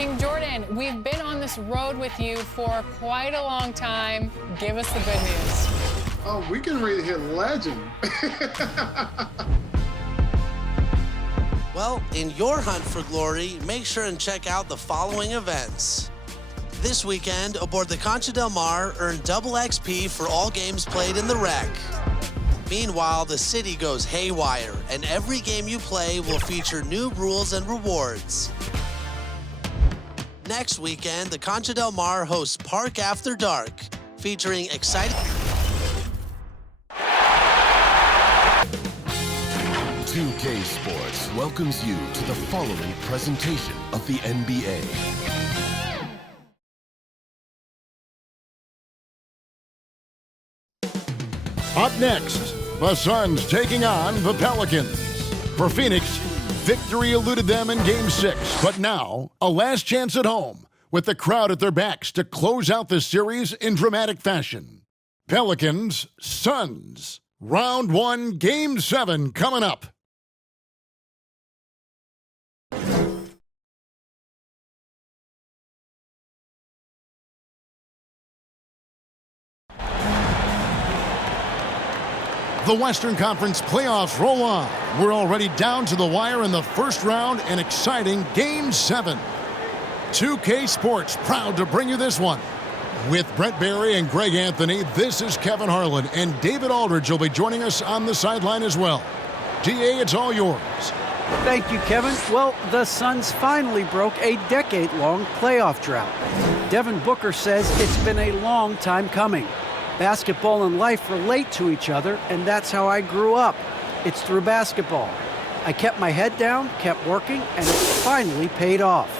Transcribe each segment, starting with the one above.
King Jordan, we've been on this road with you for quite a long time. Give us the good news. Oh, we can read hit legend. Well, in your hunt for glory, make sure and check out the following events. This weekend, aboard the Concha del Mar, earn double XP for all games played in the wreck. Meanwhile, the city goes haywire, and every game you play will feature new rules and rewards. Next weekend, the Concha del Mar hosts Park After Dark, featuring exciting... 2K Sports welcomes you to the following presentation of the NBA. Up next, the Suns taking on the Pelicans. For Phoenix, victory eluded them in Game 6, but now a last chance at home with the crowd at their backs to close out the series in dramatic fashion. Pelicans, Suns. Round 1, Game 7 coming up. The Western Conference playoffs roll on. We're already down to the wire in the first round, an exciting Game 7. 2K Sports proud to bring you this one. With Brett Barry and Greg Anthony, this is Kevin Harlan, and David Aldridge will be joining us on the sideline as well. DA, it's all yours. Thank you, Kevin. Well, the Suns finally broke a decade-long playoff drought. Devin Booker says it's been a long time coming. Basketball and life relate to each other, and that's how I grew up. It's through basketball. I kept my head down, kept working, and it finally paid off.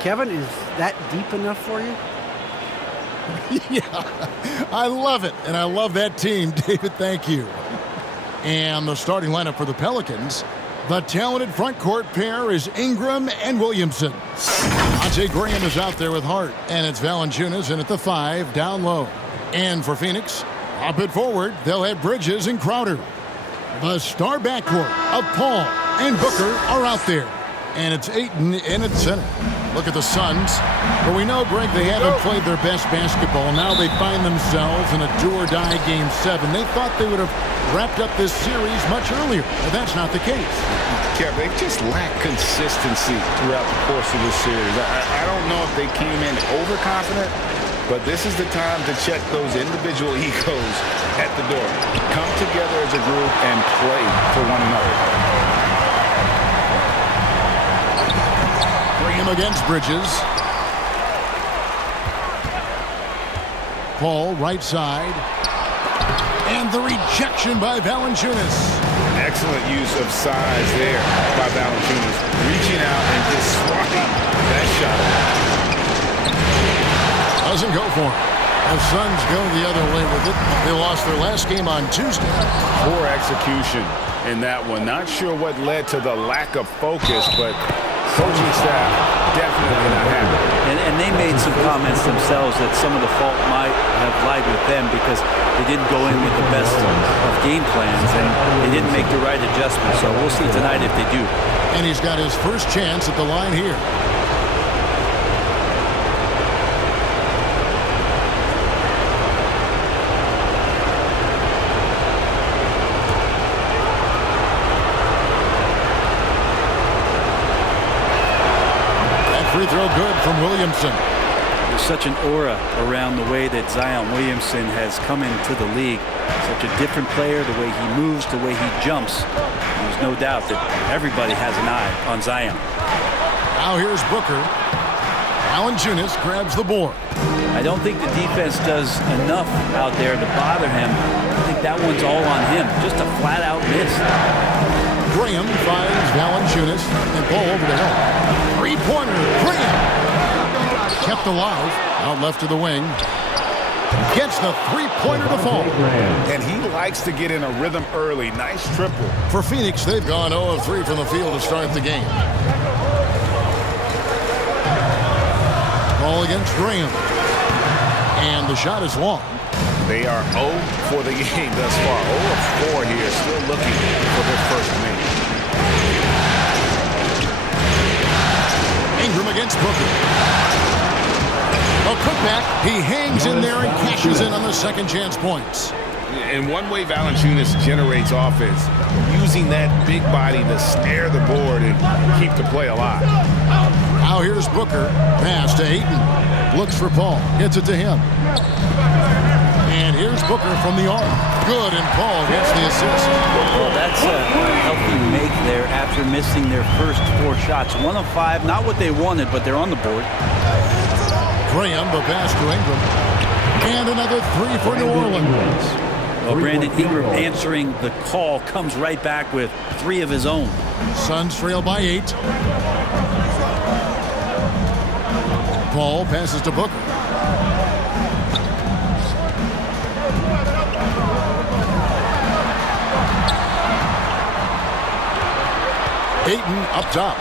Kevin, is that deep enough for you? Yeah, I love it, and I love that team, David, thank you. And the starting lineup for the Pelicans, the talented front court pair is Ingram and Williamson. Devontae Graham is out there with Hart, and it's Valanciunas in at the 5, down low. And for Phoenix, up it forward, they'll have Bridges and Crowder. The star backcourt of Paul and Booker are out there. And it's Ayton in at center. Look at the Suns. But we know, Greg, they haven't played their best basketball. Now they find themselves in a do-or-die Game 7. They thought they would have wrapped up this series much earlier, but that's not the case. Kevin, they just lack consistency throughout the course of this series. I don't know if they came in overconfident, but this is the time to check those individual egos at the door. Come together as a group and play for one another. Graham against Bridges. Paul, right side. And the rejection by Valanciunas. Excellent use of size there by Valanciunas. Reaching out and just swatting that shot. Doesn't go for him. The Suns go the other way with it. They lost their last game on Tuesday. Poor execution in that one. Not sure what led to the lack of focus, but coaching staff definitely not happy. And they made some comments themselves that some of the fault might have lied with them because they didn't go in with the best of game plans and they didn't make the right adjustments. So we'll see tonight if they do. And he's got his first chance at the line here. Free throw good from Williamson. There's such an aura around the way that Zion Williamson has come into the league. Such a different player, the way he moves, the way he jumps. There's no doubt that everybody has an eye on Zion. Now here's Booker. Valanciunas grabs the board. I don't think the defense does enough out there to bother him. I think that one's all on him. Just a flat-out miss. Graham finds Valanciunas and Paul over the hill. Three-pointer, Graham. Kept alive, out left to the wing. Gets the three-pointer to fall. And he likes to get in a rhythm early. Nice triple. For Phoenix, they've gone 0 of 3 from the field to start the game. Ball against Graham. And the shot is long. They are 0 for the game thus far. 0 of 4 here, still looking for their first win. Ingram against It's Booker. A putback. He hangs in there and cashes in on the second chance points. And one way Valanciunas generates offense, using that big body to snare the board and keep the play alive. Now here's Booker. Pass to Ayton. Looks for Paul. Gets it to him. And here's Booker from the arc. Good, and Paul gets the assist. Well, that's a healthy make there after missing their first 4 shots. 1 of 5, not what they wanted, but they're on the board. Graham, the pass to Ingram. And another 3 for New Orleans. Well, Brandon Ingram answering the call comes right back with 3 of his own. Suns trail by 8. Paul passes to Booker. Ayton up top.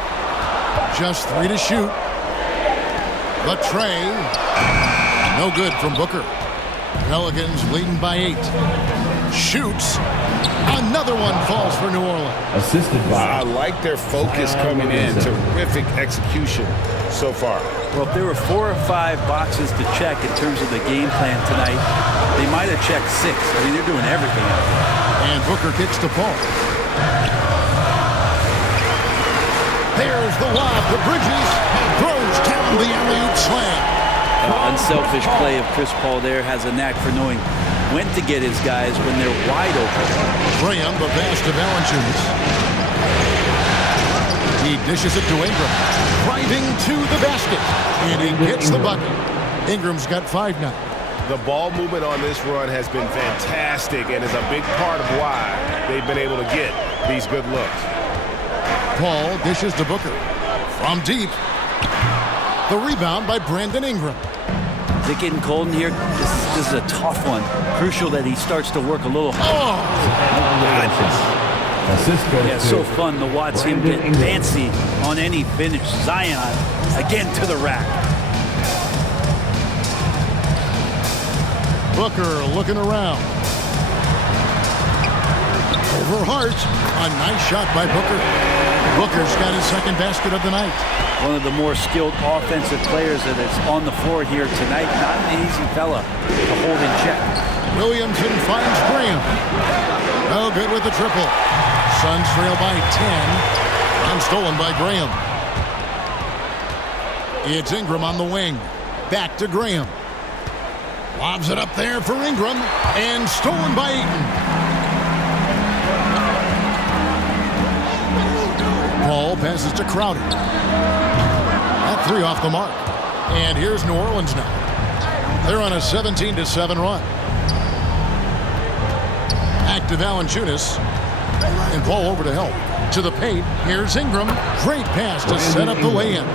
Just 3 to shoot. The tray. No good from Booker. Pelicans leading by 8. Shoots. Another one falls for New Orleans. Assisted by. I like their focus coming in. Terrific execution so far. Well, if there were 4 or 5 boxes to check in terms of the game plan tonight, they might have checked 6. I mean, they're doing everything out there. And Booker kicks to Paul. There's the lob to Bridges. Throws down the alley-oop slam. Unselfish play of Chris Paul there. Has a knack for knowing when to get his guys when they're wide open. Graham, the pass to Valanciunas. He dishes it to Ingram. Driving to the basket. And he gets the bucket. Ingram's got 5 now. The ball movement on this run has been fantastic and is a big part of why they've been able to get these good looks. Paul dishes to Booker. From deep. The rebound by Brandon Ingram. Is it getting cold in here? This is a tough one. Crucial that he starts to work a little harder. Yeah, so fun to watch him get fancy on any finish. Zion again to the rack. Booker looking around. Over Hart. A nice shot by Booker. Booker's got his second basket of the night. One of the more skilled offensive players that is on the floor here tonight. Not an easy fella to hold in check. Williamson finds Graham. No good with the triple. Suns trail by 10. And stolen by Graham. It's Ingram on the wing. Back to Graham. Lobs it up there for Ingram. And stolen by Ayton. Paul passes to Crowder. That 3 off the mark. And here's New Orleans now. They're on a 17-7 run. Back to Valanciunas. And Paul over to help. To the paint. Here's Ingram. Great pass to set up the lay-in.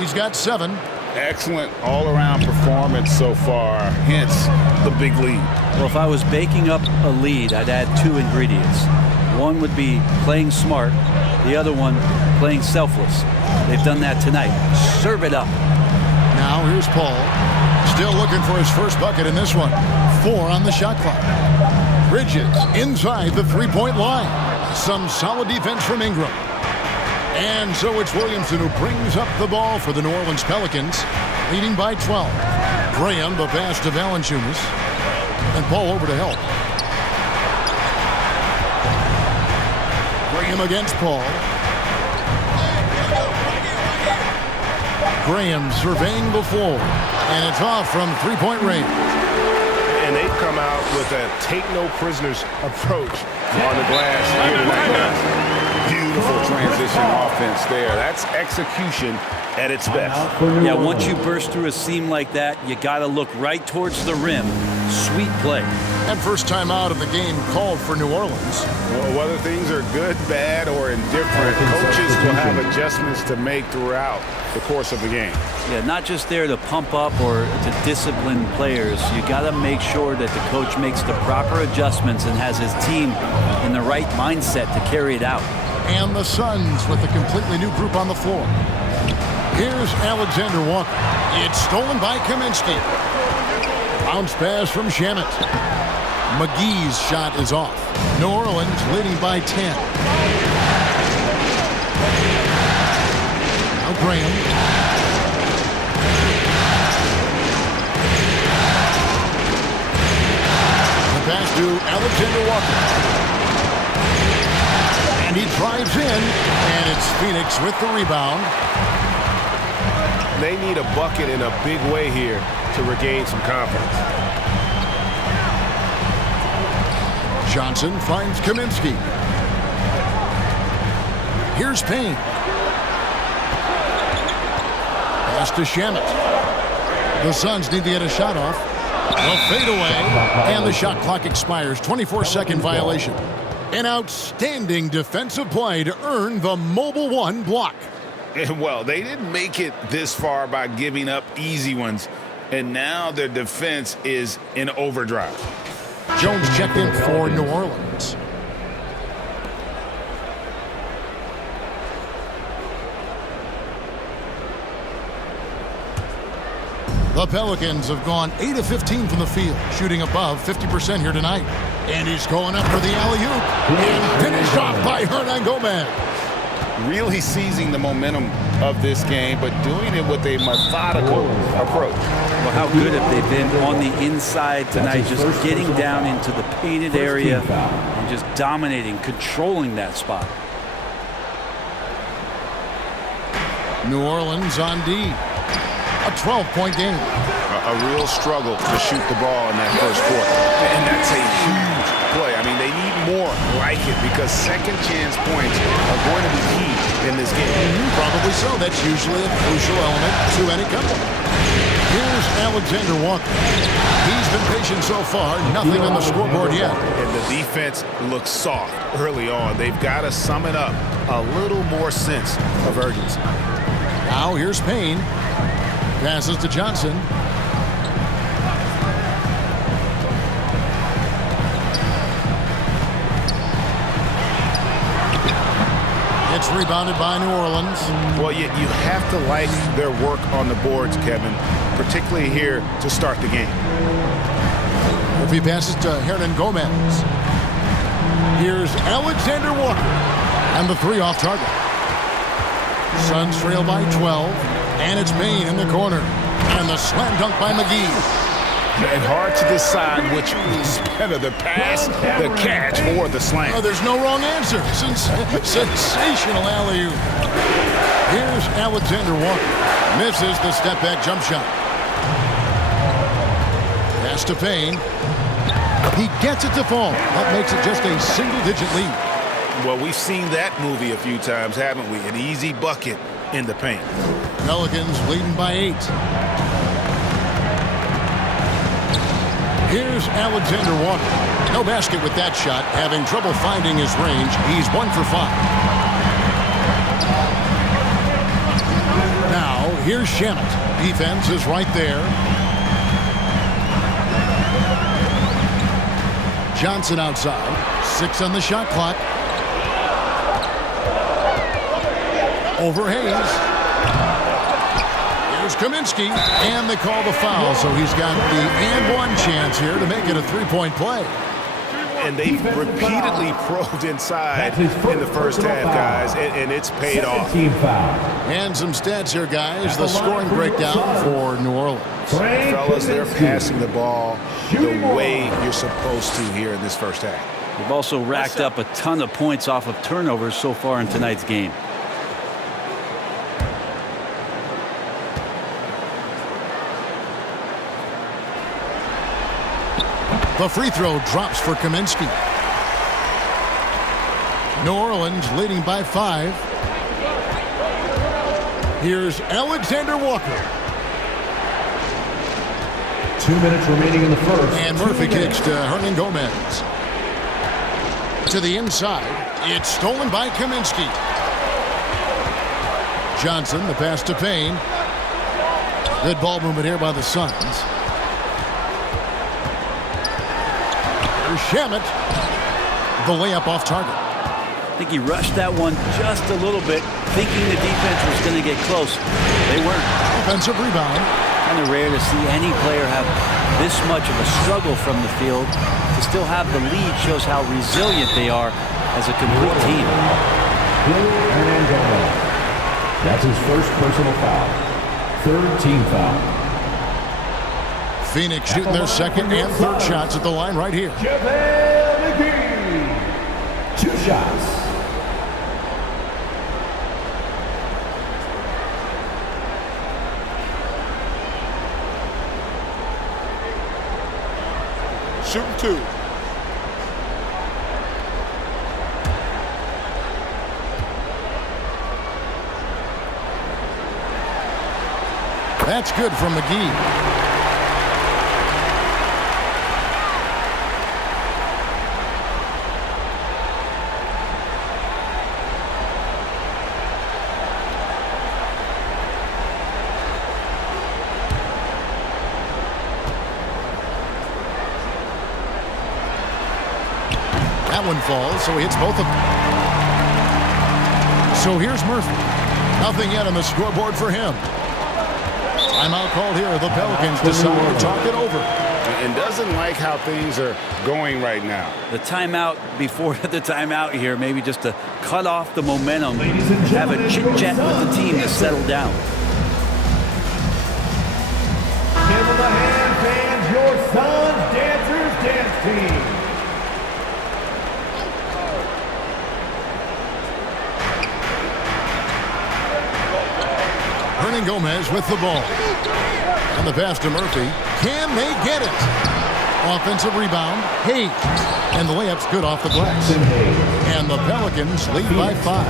He's got 7. Excellent all-around performance so far, hence the big lead. Well, if I was baking up a lead, I'd add 2 ingredients. One would be playing smart. The other one, playing selfless. They've done that tonight. Serve it up. Now here's Paul. Still looking for his first bucket in this one. 4 on the shot clock. Bridges inside the 3-point line. Some solid defense from Ingram. And so it's Williamson who brings up the ball for the New Orleans Pelicans, leading by 12. Graham, the pass to Valanciunas. And Paul over to help. Graham against Paul. Graham surveying the floor. And it's off from 3-point range. And they've come out with a take-no-prisoners approach on the glass here tonight, guys. Beautiful transition offense there. That's execution at its best. Yeah, once you burst through a seam like that, you got to look right towards the rim. Sweet play. And first time out of the game called for New Orleans. Well, whether things are good, bad, or indifferent, coaches will have adjustments to make throughout the course of the game. Yeah, not just there to pump up or to discipline players. You got to make sure that the coach makes the proper adjustments and has his team in the right mindset to carry it out. And the Suns with a completely new group on the floor. Here's Alexander Walker. It's stolen by Kaminsky. Bounce pass from Shamet. McGee's shot is off. New Orleans leading by 10. Now Graham. to Alexander Walker. And he drives in, and it's Phoenix with the rebound. They need a bucket in a big way here to regain some confidence. Johnson finds Kaminsky. Here's Payne. Pass to Shamet. The Suns need to get a shot off. They'll fade away, and the shot clock expires. 24-second violation. An outstanding defensive play to earn the mobile one block. And well, they didn't make it this far by giving up easy ones, and now their defense is in overdrive. Jones checked in for New Orleans. The Pelicans have gone 8 of 15 from the field, shooting above 50% here tonight. And he's going up for the alley-oop. And finished off by Hernan Gomez. Really seizing the momentum of this game, but doing it with a methodical approach. Well, how good have they been on the inside tonight, just getting down into the painted area and just dominating, controlling that spot. New Orleans on D. A 12-point game. A real struggle to shoot the ball in that first quarter. And that's a huge play. I mean, they need more like it because second chance points are going to be key in this game. Probably so. That's usually a crucial element to any comeback. Here's Alexander Walker. He's been patient so far. Nothing on the scoreboard yet. And the defense looks soft early on. They've got to sum it up. A little more sense of urgency. Now here's Payne. Passes to Johnson. It's rebounded by New Orleans. Well, you have to like their work on the boards, Kevin, particularly here to start the game. If he passes to Hernan Gomez. Here's Alexander Walker. And the three off target. Suns trail by 12. And it's Payne in the corner. And the slam dunk by McGee. And hard to decide which was better, the pass, the catch, or the slam. Oh, there's no wrong answer. Sensational alley-oop. Here's Alexander Walker. Misses the step-back jump shot. Pass to Payne. He gets it to fall. That makes it just a single-digit lead. Well, we've seen that movie a few times, haven't we? An easy bucket in the paint. Pelicans leading by 8. Here's Alexander Walker. No basket with that shot. Having trouble finding his range. He's 1 for 5. Now, here's Shamet. Defense is right there. Johnson outside. 6 on the shot clock. Over Hayes. Here's Kaminsky, and they call the foul, so he's got the and one chance here to make it a three-point play. And they've repeatedly probed inside in the first half, guys, and it's paid off. And some stats here, guys. The scoring breakdown for New Orleans. Fellas, they're passing the ball the way you're supposed to here in this first half. They've also racked up a ton of points off of turnovers so far in tonight's game. The free throw drops for Kaminsky. New Orleans leading by 5. Here's Alexander Walker. 2 minutes remaining in the first. And Murphy kicks to Hernan Gomez. To the inside. It's stolen by Kaminsky. Johnson, the pass to Payne. Good ball movement here by the Suns. Shamet, the layup off target. I think he rushed that one just a little bit, thinking the defense was going to get close. They weren't. Offensive rebound. Kind of rare to see any player have this much of a struggle from the field. To still have the lead shows how resilient they are as a complete team. That's his first personal foul. Third team foul. Phoenix shooting their second and third shots at the line right here. Two shots. Shooting two. That's good from McGee. That one falls, so he hits both of them. So here's Murphy. Nothing yet on the scoreboard for him. Timeout called here. The Pelicans decide to talk it over. And doesn't like how things are going right now. The timeout before the timeout here, maybe just to cut off the momentum, have a chit-chat with the team to settle down. Give them a hand, fans, your Suns Dancers Dance Team. Hernan Gomez with the ball. And the pass to Murphy. Can they get it? Offensive rebound. Hayes. And the layup's good off the glass. And the Pelicans lead by 5.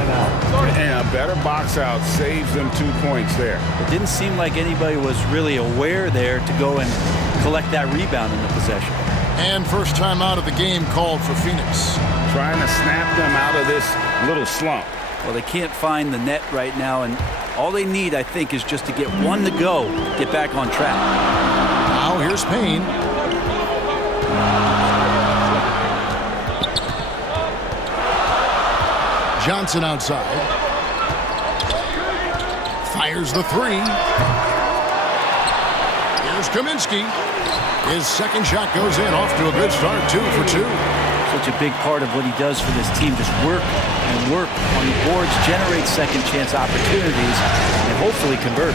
And a better box out saves them 2 points there. It didn't seem like anybody was really aware there to go and collect that rebound in the possession. And first time out of the game called for Phoenix. Trying to snap them out of this little slump. Well, they can't find the net right now, and all they need, I think, is just to get one to go, get back on track. Now here's Payne. Johnson outside. Fires the three. Here's Kaminsky. His second shot goes in, off to a good start, 2 for 2. Such a big part of what he does for this team, just work and work on the boards, generate second chance opportunities, and hopefully convert.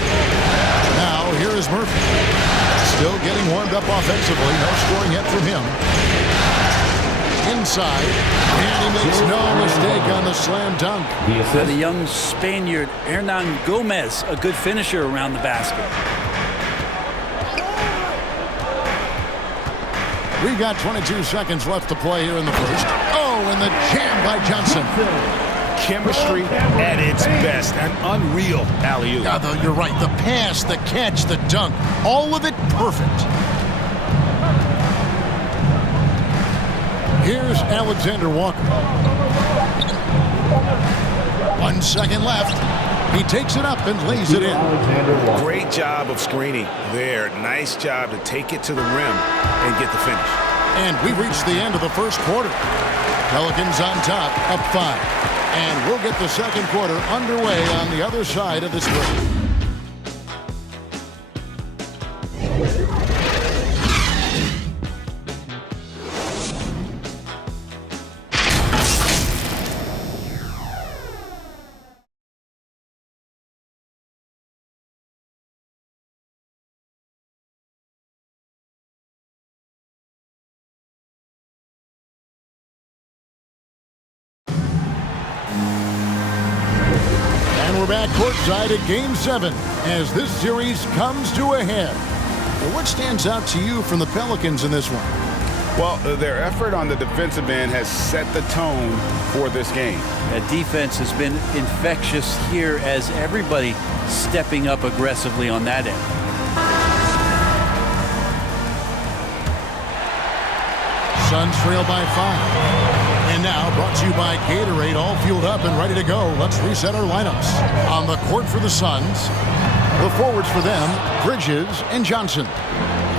Now here is Murphy. Still getting warmed up offensively. No scoring yet from him. Inside, and he makes no mistake on the slam dunk. The young Spaniard, Hernan Gomez, a good finisher around the basket. We've got 22 seconds left to play here in the first. Oh, and the jam by Johnson. Chemistry at its best. An unreal alley-oop. Yeah, though, you're right. The pass, the catch, the dunk, all of it perfect. Here's Alexander Walker. 1 second left. He takes it up and lays it in. Great job of screening there. Nice job to take it to the rim and get the finish. And we reached the end of the first quarter. Pelicans on top, up 5. And we'll get the second quarter underway on the other side of this break. We're back courtside at Game 7 as this series comes to a head. Well, what stands out to you from the Pelicans in this one? Well, their effort on the defensive end has set the tone for this game. That defense has been infectious here as everybody stepping up aggressively on that end. Suns trail by 5. And now brought to you by Gatorade, all fueled up and ready to go. Let's reset our lineups. On the court for the Suns, the forwards for them, Bridges and Johnson.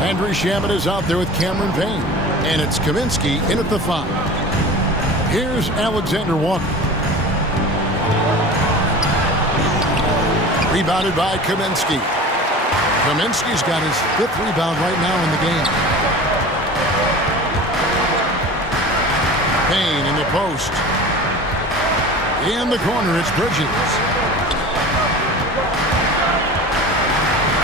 Landry Shamet is out there with Cameron Payne. And it's Kaminsky in at the 5. Here's Alexander Walker. Rebounded by Kaminsky. Kaminsky's got his 5th rebound right now in the game. Payne in the post. In the corner, it's Bridges.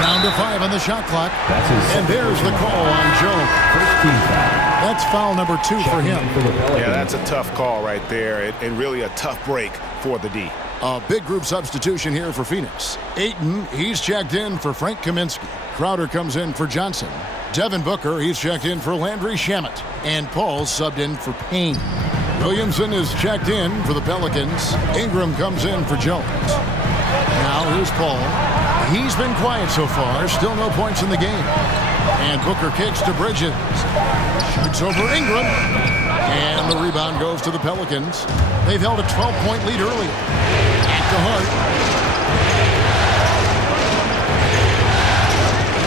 Down to 5 on the shot clock. That's his And there's the call on Jones. first team foul. That's foul number 2 for him. For the Pelicans. Yeah, that's a tough call right there, and really a tough break for the D. A big group substitution here for Phoenix. Ayton, he's checked in for Frank Kaminsky. Crowder comes in for Johnson. Devin Booker, he's checked in for Landry Shamet. And Paul subbed in for Payne. Williamson is checked in for the Pelicans. Ingram comes in for Jones. Now here's Paul. He's been quiet so far. Still no points in the game. And Booker kicks to Bridges. Shoots over Ingram. And the rebound goes to the Pelicans. They've held a 12-point lead earlier. Back to Hart.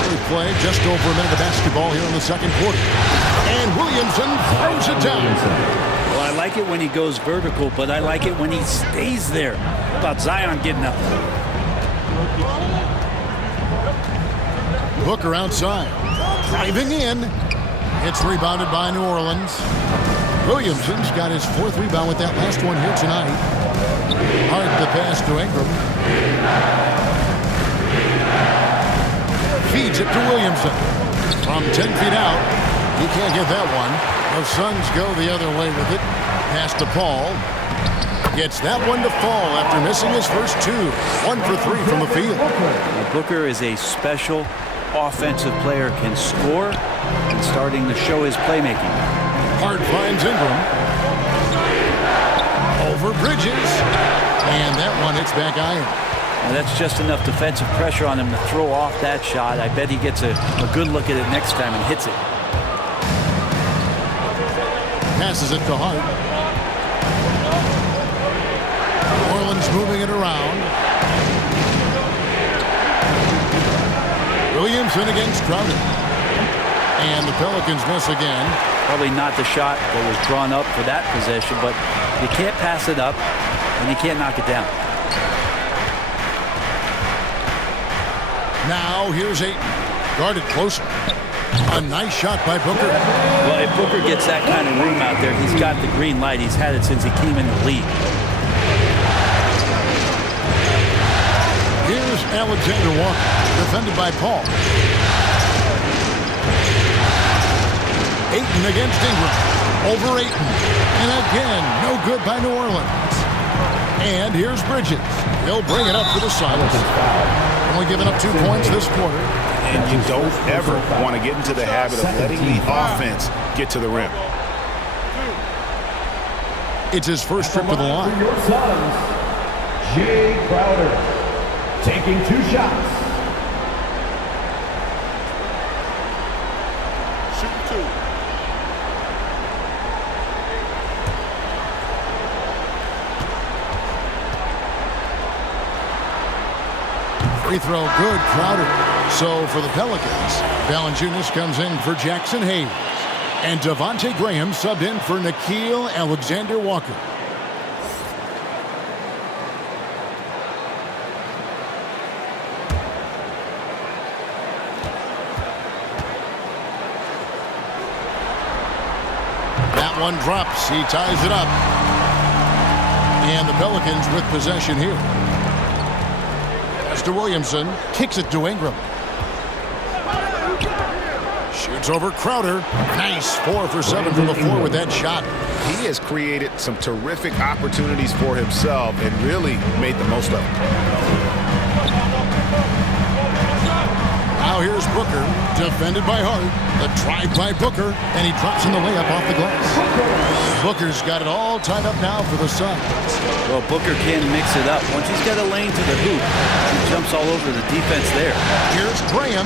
Early play, just over a minute of basketball here in the second quarter. And Williamson throws it down. Well, I like it when he goes vertical, but I like it when he stays there. How about Zion getting up? Booker outside. Driving in. It's rebounded by New Orleans. Williamson's got his 4th rebound with that last one here tonight. Hard the pass to Ingram. Feeds it to Williamson. From 10 feet out. He can't get that one. The Suns go the other way with it. Pass to Paul. Gets that one to fall after missing his first 2. 1 for 3 from the field. Booker is a special offensive player, can score, and starting to show his playmaking. Hart finds Ingram. Over Bridges. And that one hits back iron. Now that's just enough defensive pressure on him to throw off that shot. I bet he gets a good look at it next time and hits it. Passes it to Hart. Orleans moving it around. Williamson against Crowder. And the Pelicans miss again. Probably not the shot that was drawn up for that possession, but you can't pass it up and you can't knock it down. Now here's Ayton. Guarded closer. A nice shot by Booker. Well, if Booker gets that kind of room out there, he's got the green light. He's had it since he came in the league. Here's Alexander Walker, defended by Paul. Ayton against Ingram. Over Ayton. And again, no good by New Orleans. And here's Bridges. He'll bring it up to the Suns. Only giving up 2 points this quarter. And you don't ever want to get into the habit of letting the offense get to the rim. It's his first trip to the line. For your Suns, Jay Crowder, taking 2 shots. Shoot 2. Free throw good, Crowder. So for the Pelicans, Valanciunas comes in for Jackson Hayes. And Devontae Graham subbed in for Nickeil Alexander-Walker. That one drops. He ties it up. And the Pelicans with possession here. Pass to Williamson. Kicks it to Ingram. Shoots over Crowder. Nice 4 for 7 from the floor with that shot. He has created some terrific opportunities for himself and really made the most of them. Now here's Booker, defended by Hart. The drive by Booker, and he drops in the layup off the glass. Booker's got it all tied up now for the Suns. Well, Booker can mix it up. Once he's got a lane to the hoop, he jumps all over the defense there. Here's Graham.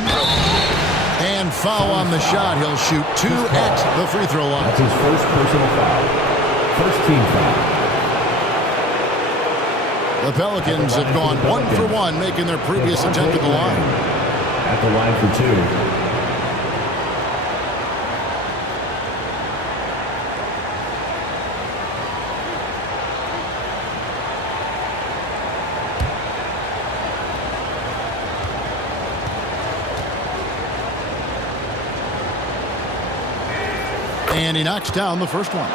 And foul on the shot. He'll shoot 2 at the free throw line. That's his first personal foul. First team foul. The Pelicans have gone 1 for 1, making their previous attempt at the line. At the line for 2. And he knocks down the first one.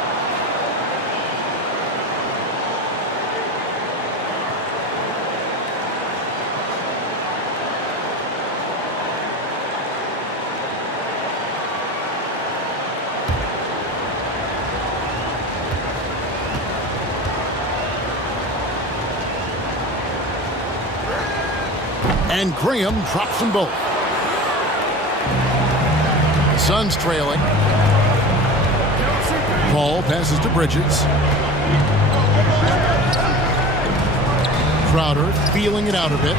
And Graham drops them both. The Suns trailing. Paul passes to Bridges. Crowder feeling it out a bit.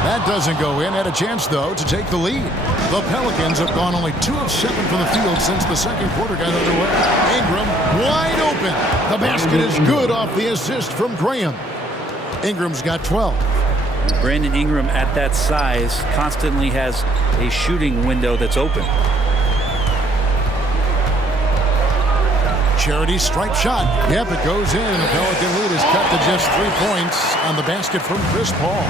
That doesn't go in. Had a chance, though, to take the lead. The Pelicans have gone only 2 of 7 from the field since the second quarter got underway. Ingram wide open. The basket is good off the assist from Graham. Ingram's got 12. Brandon Ingram at that size constantly has a shooting window that's open. Charity stripe shot. Yep, it goes in. The Pelican lead is cut to just 3 points on the basket from Chris Paul.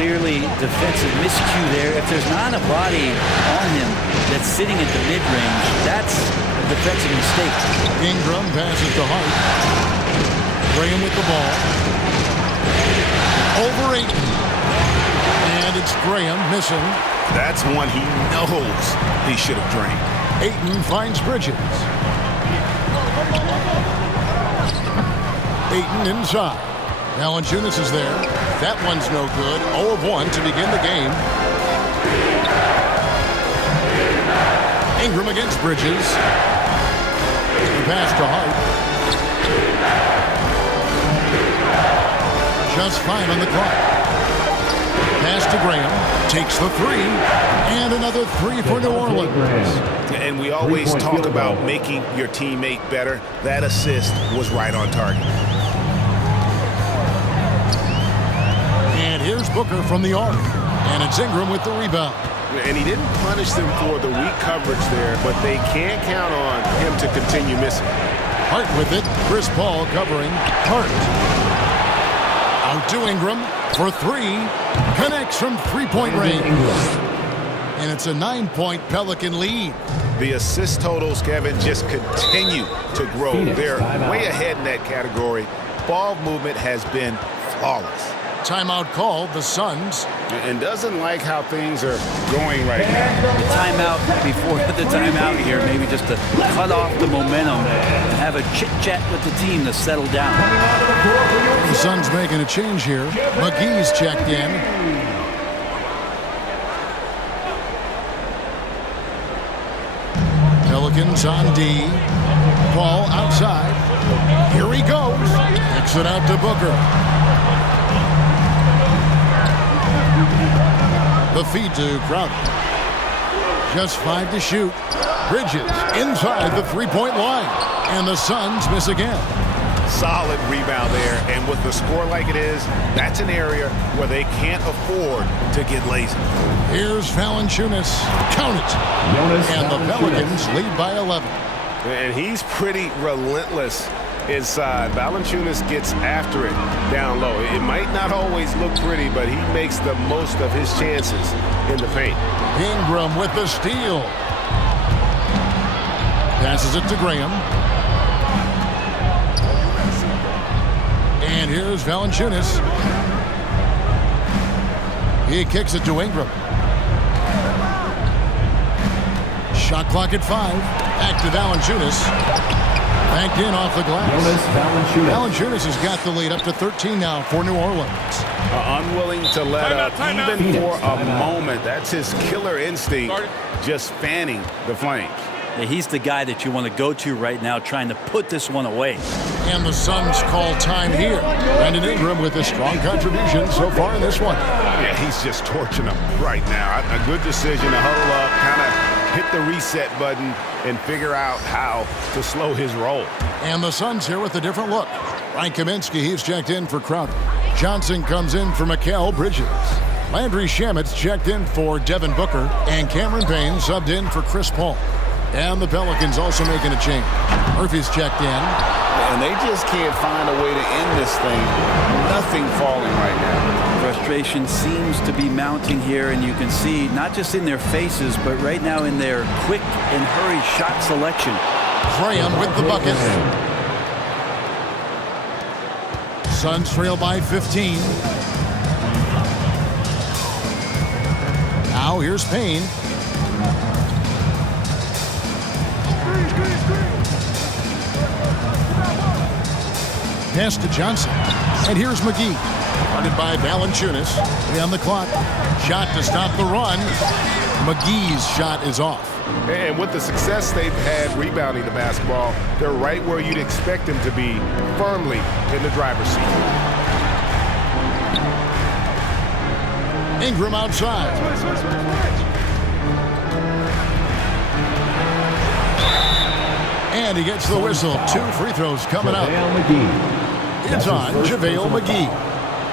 Clearly defensive miscue there. If there's not a body on him that's sitting at the mid-range, that's a defensive mistake. Ingram passes to Hart. Graham with the ball. Over Ayton. And it's Graham missing. That's one he knows he should have drained. Ayton finds Bridges. Ayton inside. Valanciunas is there. That one's no good. 0 of 1 to begin the game. Ingram against Bridges. The pass to Hart. Just 5 on the clock. Pass to Graham. Takes the 3. And another 3 for New Orleans. And we always talk about making your teammate better. That assist was right on target. And here's Booker from the arc. And it's Ingram with the rebound. And he didn't punish them for the weak coverage there, but they can't count on him to continue missing. Hart with it. Chris Paul covering Hart. Out to Ingram for 3. Connects from 3-point range. And it's a 9-point Pelican lead. The assist totals, Kevin, just continue to grow. They're way ahead in that category. Ball movement has been flawless. Timeout called, the Suns. And doesn't like how things are going right now. The timeout before the timeout here, maybe just to cut off the momentum and have a chit-chat with the team to settle down. The Suns making a change here. McGee's checked in. Pelicans on D. Paul outside. Here he goes. Kicks it out to Booker. The feed to Crowder. Just 5 to shoot. Bridges inside the 3-point line. And the Suns miss again. Solid rebound there. And with the score like it is, that's an area where they can't afford to get lazy. Here's Valanciunas. Count it. And the Pelicans lead by 11. And he's pretty relentless inside. Valanciunas gets after it down low. It might not always look pretty, but he makes the most of his chances in the paint. Ingram with the steal. Passes it to Graham. And here's Valanciunas. He kicks it to Ingram. Shot clock at 5. Back to Valanciunas. Banked in off the glass. Valanciunas has got the lead up to 13 now for New Orleans. Unwilling to let up even for a moment. That's his killer instinct, just fanning the flames. Yeah, he's the guy that you want to go to right now trying to put this one away. And the Suns call time here. Brandon Ingram with a strong contribution so far in this one. Yeah, he's just torching them right now. A good decision to huddle up, kind of hit the reset button and figure out how to slow his roll. And the Suns here with a different look. Ryan Kaminsky, he's checked in for Crowder. Johnson comes in for Mikal Bridges. Landry Shamit's checked in for Devin Booker. And Cameron Payne subbed in for Chris Paul. And the Pelicans also making a change. Murphy's checked in. And they just can't find a way to end this thing. Nothing falling right now. Frustration seems to be mounting here, and you can see not just in their faces, but right now in their quick and hurried shot selection. Graham with the bucket. Suns trail by 15. Now here's Payne. Pass to Johnson. And here's McGee. Guarded by Valanciunas. 3 on the clock. Shot to stop the run. McGee's shot is off. And with the success they've had rebounding the basketball, they're right where you'd expect them to be, firmly in the driver's seat. Ingram outside. And he gets the whistle. 2 free throws coming up. It's on JaVale McGee.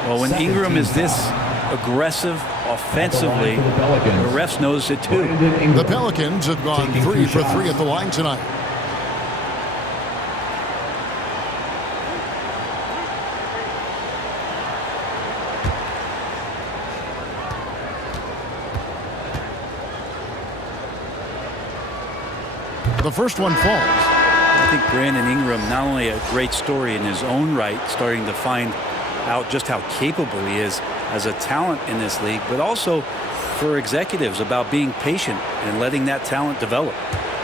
Well, when Ingram is this aggressive offensively, the refs notice it too. The Pelicans have gone 3 for 3 at the line tonight. The first one falls. I think Brandon Ingram, not only a great story in his own right, starting to find out just how capable he is as a talent in this league, but also for executives about being patient and letting that talent develop.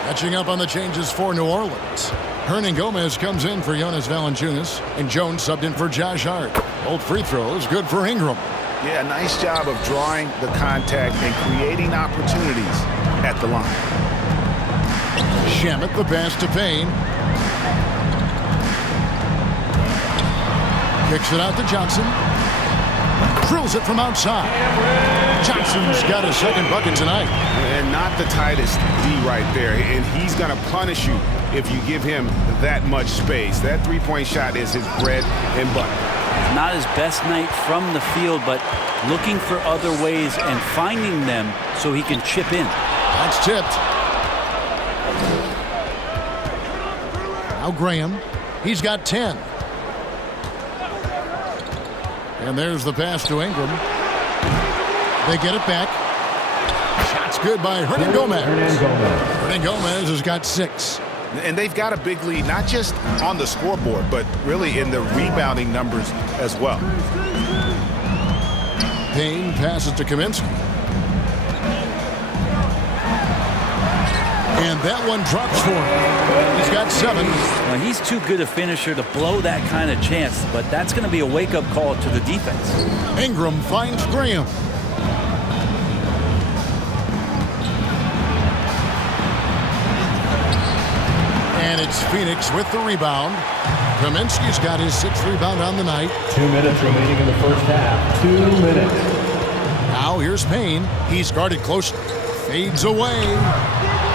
Catching up on the changes for New Orleans. Hernan Gomez comes in for Jonas Valanciunas, and Jones subbed in for Josh Hart. Both free throws good for Ingram. Yeah, nice job of drawing the contact and creating opportunities at the line. Shamet the pass to Payne. Kicks it out to Johnson. Drills it from outside. Johnson's got his second bucket tonight. And not the tightest D right there. And he's going to punish you if you give him that much space. That three-point shot is his bread and butter. Not his best night from the field, but looking for other ways and finding them so he can chip in. That's tipped. Now Graham. He's got 10. And there's the pass to Ingram. They get it back. Shot's good by Hernan Gomez. Hernan Gomez has got 6. And they've got a big lead, not just on the scoreboard, but really in the rebounding numbers as well. Payne passes to Kaminsky. And that one drops for him. He's got 7. Well, he's too good a finisher to blow that kind of chance, but that's going to be a wake-up call to the defense. Ingram finds Graham. And it's Phoenix with the rebound. Kaminsky's got his 6th rebound on the night. 2 minutes remaining in the first half. 2 minutes. Now here's Payne. He's guarded closely. Fades away.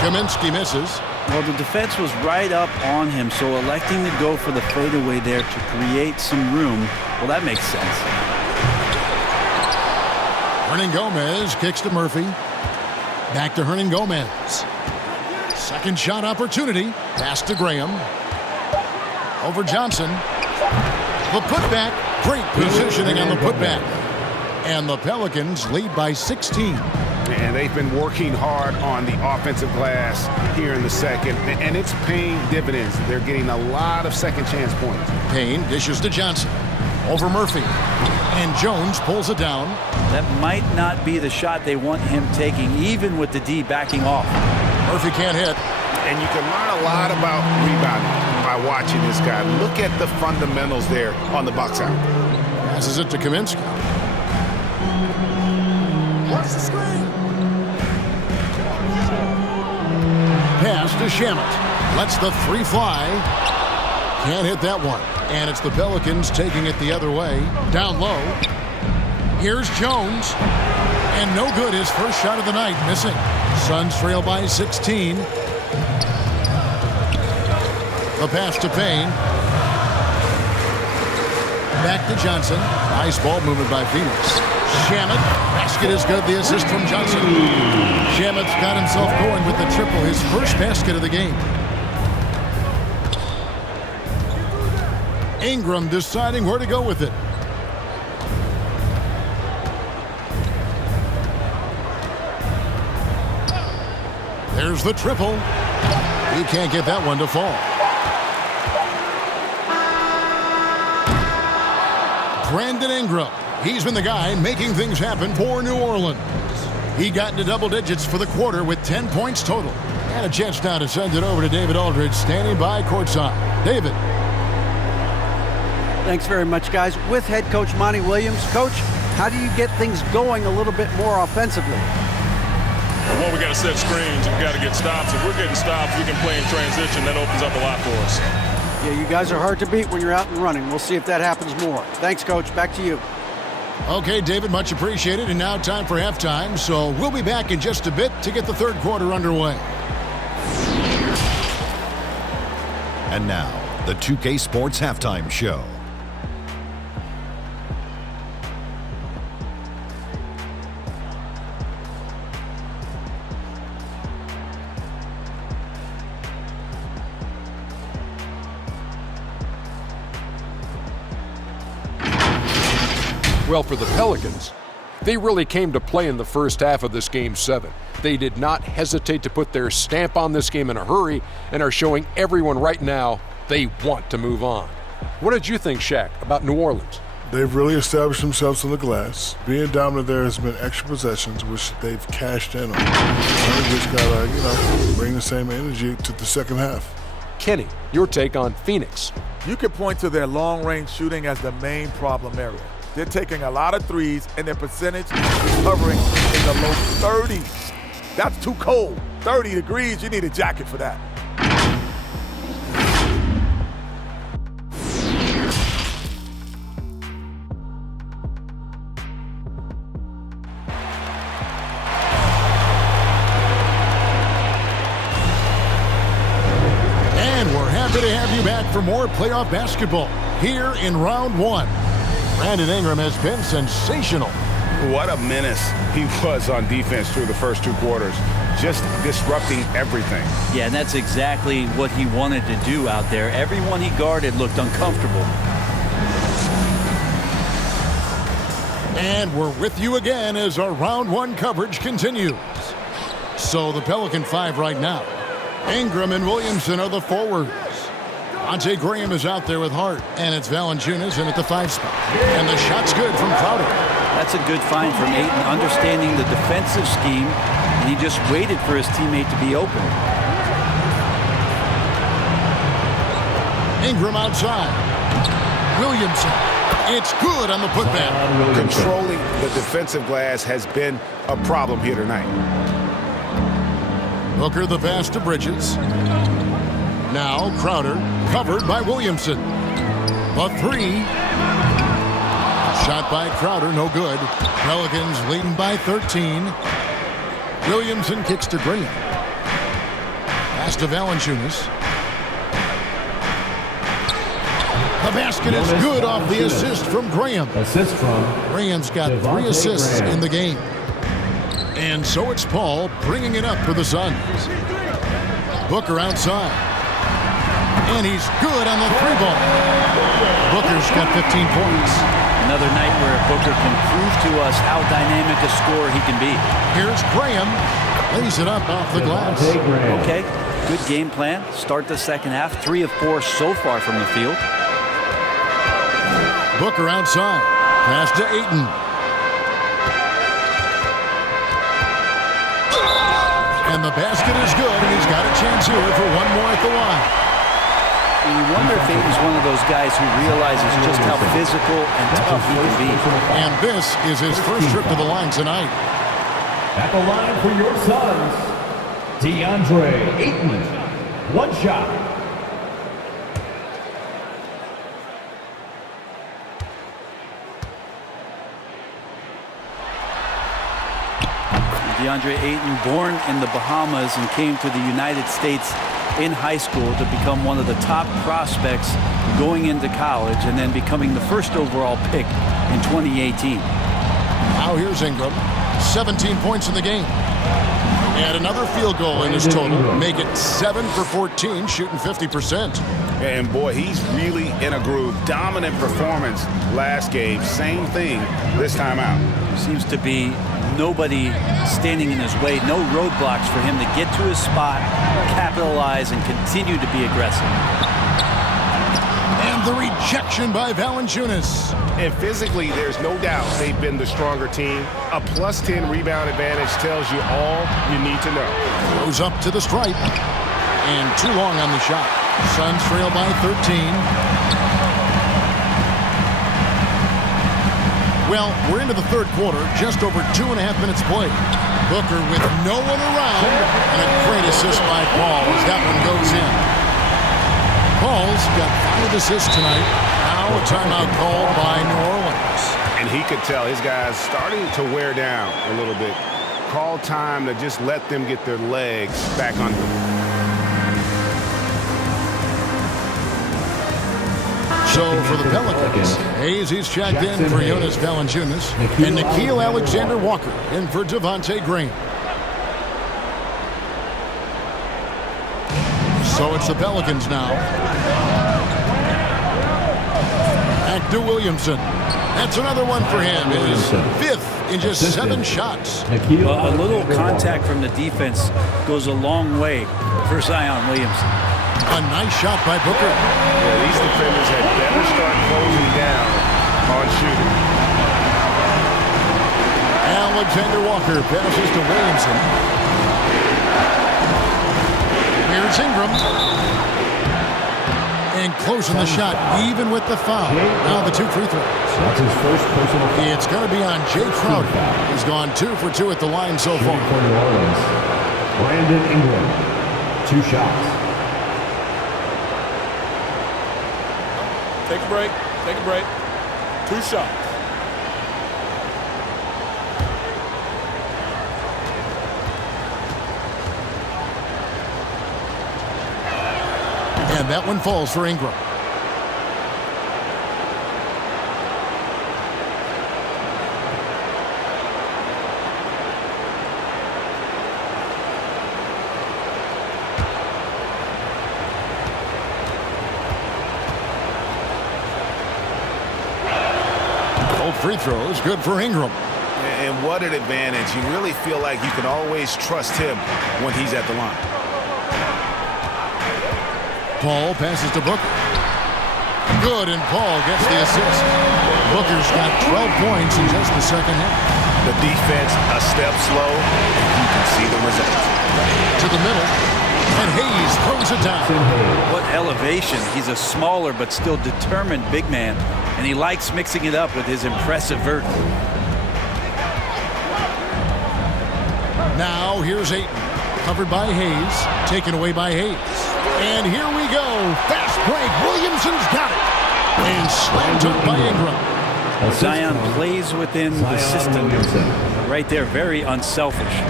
Kaminsky misses. Well, the defense was right up on him, so electing to go for the fadeaway there to create some room, well, that makes sense. Hernan Gomez kicks to Murphy. Back to Hernan Gomez. Second shot opportunity. Pass to Graham. Over Johnson. The putback. Great positioning on the putback. And the Pelicans lead by 16. And they've been working hard on the offensive glass here in the second, and it's paying dividends. They're getting a lot of second chance points. Payne dishes to Johnson. Over Murphy. And Jones pulls it down. That might not be the shot they want him taking, even with the D backing off. Murphy can't hit. And you can learn a lot about rebounding by watching this guy. Look at the fundamentals there on the box out. Passes it to Kaminsky. What's the screen? Pass to Shamet. Lets the 3 fly. Can't hit that one. And it's the Pelicans taking it the other way. Down low. Here's Jones. And no good. His first shot of the night. Missing. Suns trail by 16. The pass to Payne. Back to Johnson. Nice ball movement by Phoenix. Shamet. Basket is good. The assist from Johnson. Shamet's got himself going with the triple. His first basket of the game. Ingram deciding where to go with it. There's the triple. He can't get that one to fall. Brandon Ingram. He's been the guy making things happen for New Orleans. He got into double digits for the quarter with 10 points total. And a chance now to send it over to David Aldridge, standing by courtside. David. Thanks very much, guys. With head coach Monty Williams. Coach, how do you get things going a little bit more offensively? Well, we got to set screens. We got to get stops. If we're getting stops, we can play in transition. That opens up a lot for us. Yeah, you guys are hard to beat when you're out and running. We'll see if that happens more. Thanks, Coach. Back to you. Okay, David, much appreciated. And now time for halftime. So we'll be back in just a bit to get the third quarter underway. And now, the 2K Sports Halftime Show. Well, for the Pelicans, they really came to play in the first half of this Game 7. They did not hesitate to put their stamp on this game in a hurry and are showing everyone right now they want to move on. What did you think, Shaq, about New Orleans? They've really established themselves on the glass. Being dominant there has been extra possessions, which they've cashed in on. Now we just gotta, bring the same energy to the second half. Kenny, your take on Phoenix. You could point to their long-range shooting as the main problem area. They're taking a lot of threes, and their percentage is hovering in the low 30s. That's too cold. 30 degrees, you need a jacket for that. And we're happy to have you back for more playoff basketball here in round one. Brandon Ingram has been sensational. What a menace he was on defense through the first two quarters, just disrupting everything. Yeah, and that's exactly what he wanted to do out there. Everyone he guarded looked uncomfortable. And we're with you again as our round one coverage continues. So the Pelican 5 right now. Ingram and Williamson are the forwards. Devontae Graham is out there with Hart, and it's Valanciunas in at the 5 spot. And the shot's good from Crowder. That's a good find from Ayton, understanding the defensive scheme, and he just waited for his teammate to be open. Ingram outside. Williamson. It's good on the putback. Controlling the defensive glass has been a problem here tonight. Booker the pass to Bridges. Now Crowder covered by Williamson. The 3. Shot by Crowder, no good. Pelicans leading by 13. Williamson kicks to Graham. Pass to Valanciunas. The basket is good off the assist from Graham. Assist from Graham's got 3 assists in the game. And so it's Paul bringing it up for the Suns. Booker outside. And he's good on the 3-ball. Booker's got 15 points. Another night where Booker can prove to us how dynamic a scorer he can be. Here's Graham. Lays it up off the glass. Okay, good game plan. Start the second half. 3 of 4 so far from the field. Booker outside. Pass to Ayton. And the basket is good, and he's got a chance here for one more at the line. And you wonder if Ayton's one of those guys who realizes just how physical and tough he can be. And this is his first trip to the line tonight. At the line for your Suns, DeAndre Ayton. One shot. DeAndre Ayton, born in the Bahamas and came to the United States in high school to become one of the top prospects going into college and then becoming the first overall pick in 2018. Now here's Ingram. 17 points in the game. And another field goal in his total. Make it 7 for 14, shooting 50%. And boy, he's really in a groove. Dominant performance last game. Same thing this time out. Seems to be nobody standing in his way. No roadblocks for him to get to his spot, capitalize, and continue to be aggressive. And the rejection by Valanciunas. And physically, there's no doubt they've been the stronger team. A plus 10 rebound advantage tells you all you need to know. Goes up to the stripe. And too long on the shot. Suns trail by 13. Well, we're into the third quarter, just over 2.5 minutes played. Booker with no one around, and a great assist by Paul as that one goes in. Paul's got 5 assists tonight. Now a timeout called by New Orleans. And he could tell his guys starting to wear down a little bit. Call time to just let them get their legs back under them. So for the Pelicans, Hayes, he's checked in for Jonas Valanciunas, and Nickeil Alexander-Walker in for Devontae Green. So it's the Pelicans now. Back to Williamson. That's another one for him. His 5th in just 7 shots. Well, a little contact from the defense goes a long way for Zion Williamson. A nice shot by Booker. Yeah, these defenders had better start closing down on shooting. Alexander-Walker passes to Williamson. Here's Ingram. And closing the shot, even with the foul. Now the 2 free throws. That's his first personal foul. It's going to be on Jay Crowder. He's gone 2 for 2 at the line so far. For New Orleans, Brandon Ingram, 2 shots. Take a break. Take a break. 2 shots. And that one falls for Ingram. Free throws, good for Ingram. And what an advantage. You really feel like you can always trust him when he's at the line. Paul passes to Booker. Good, and Paul gets the assist. Booker's got 12 points in just the second half. The defense a step slow, and you can see the result. To the middle, and Hayes throws it down. What elevation. He's a smaller but still determined big man, and he likes mixing it up with his impressive vert. Now here's Ayton, covered by Hayes, taken away by Hayes. And here we go, fast break, Williamson's got it. And slammed up by Ingram. Zion plays within the system. Right there, very unselfish.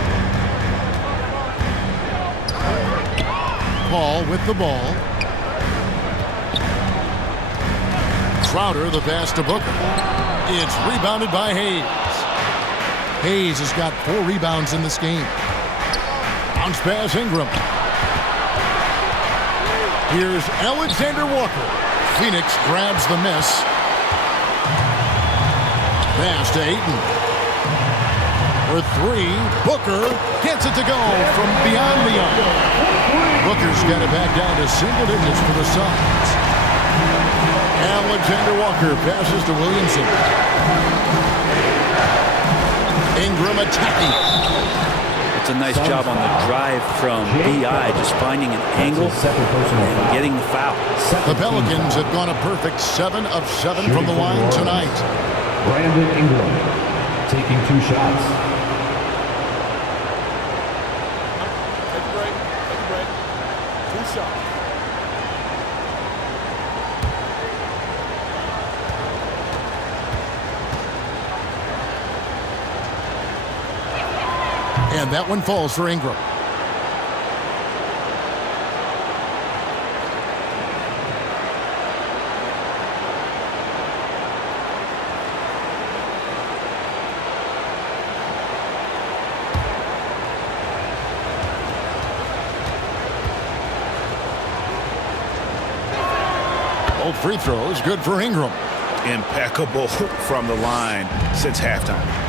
Paul with the ball. Crowder, the pass to Booker. It's rebounded by Hayes. Hayes has got 4 rebounds in this game. Bounce pass Ingram. Here's Alexander-Walker. Phoenix grabs the miss. Pass to Ayton. For 3, Booker gets it to go from beyond the arc. Booker's got it back down to single digits for the Suns. Alexander-Walker passes to Williamson. Ingram attacking. It's a nice job on the drive from B.I., just finding an angle and getting the foul. The Pelicans have gone a perfect 7 of 7 from the line tonight. Brandon Ingram taking 2 shots. Take a break. Take a break. 2 shots. And that one falls for Ingram. Both free throws, good for Ingram. Impeccable from the line since halftime.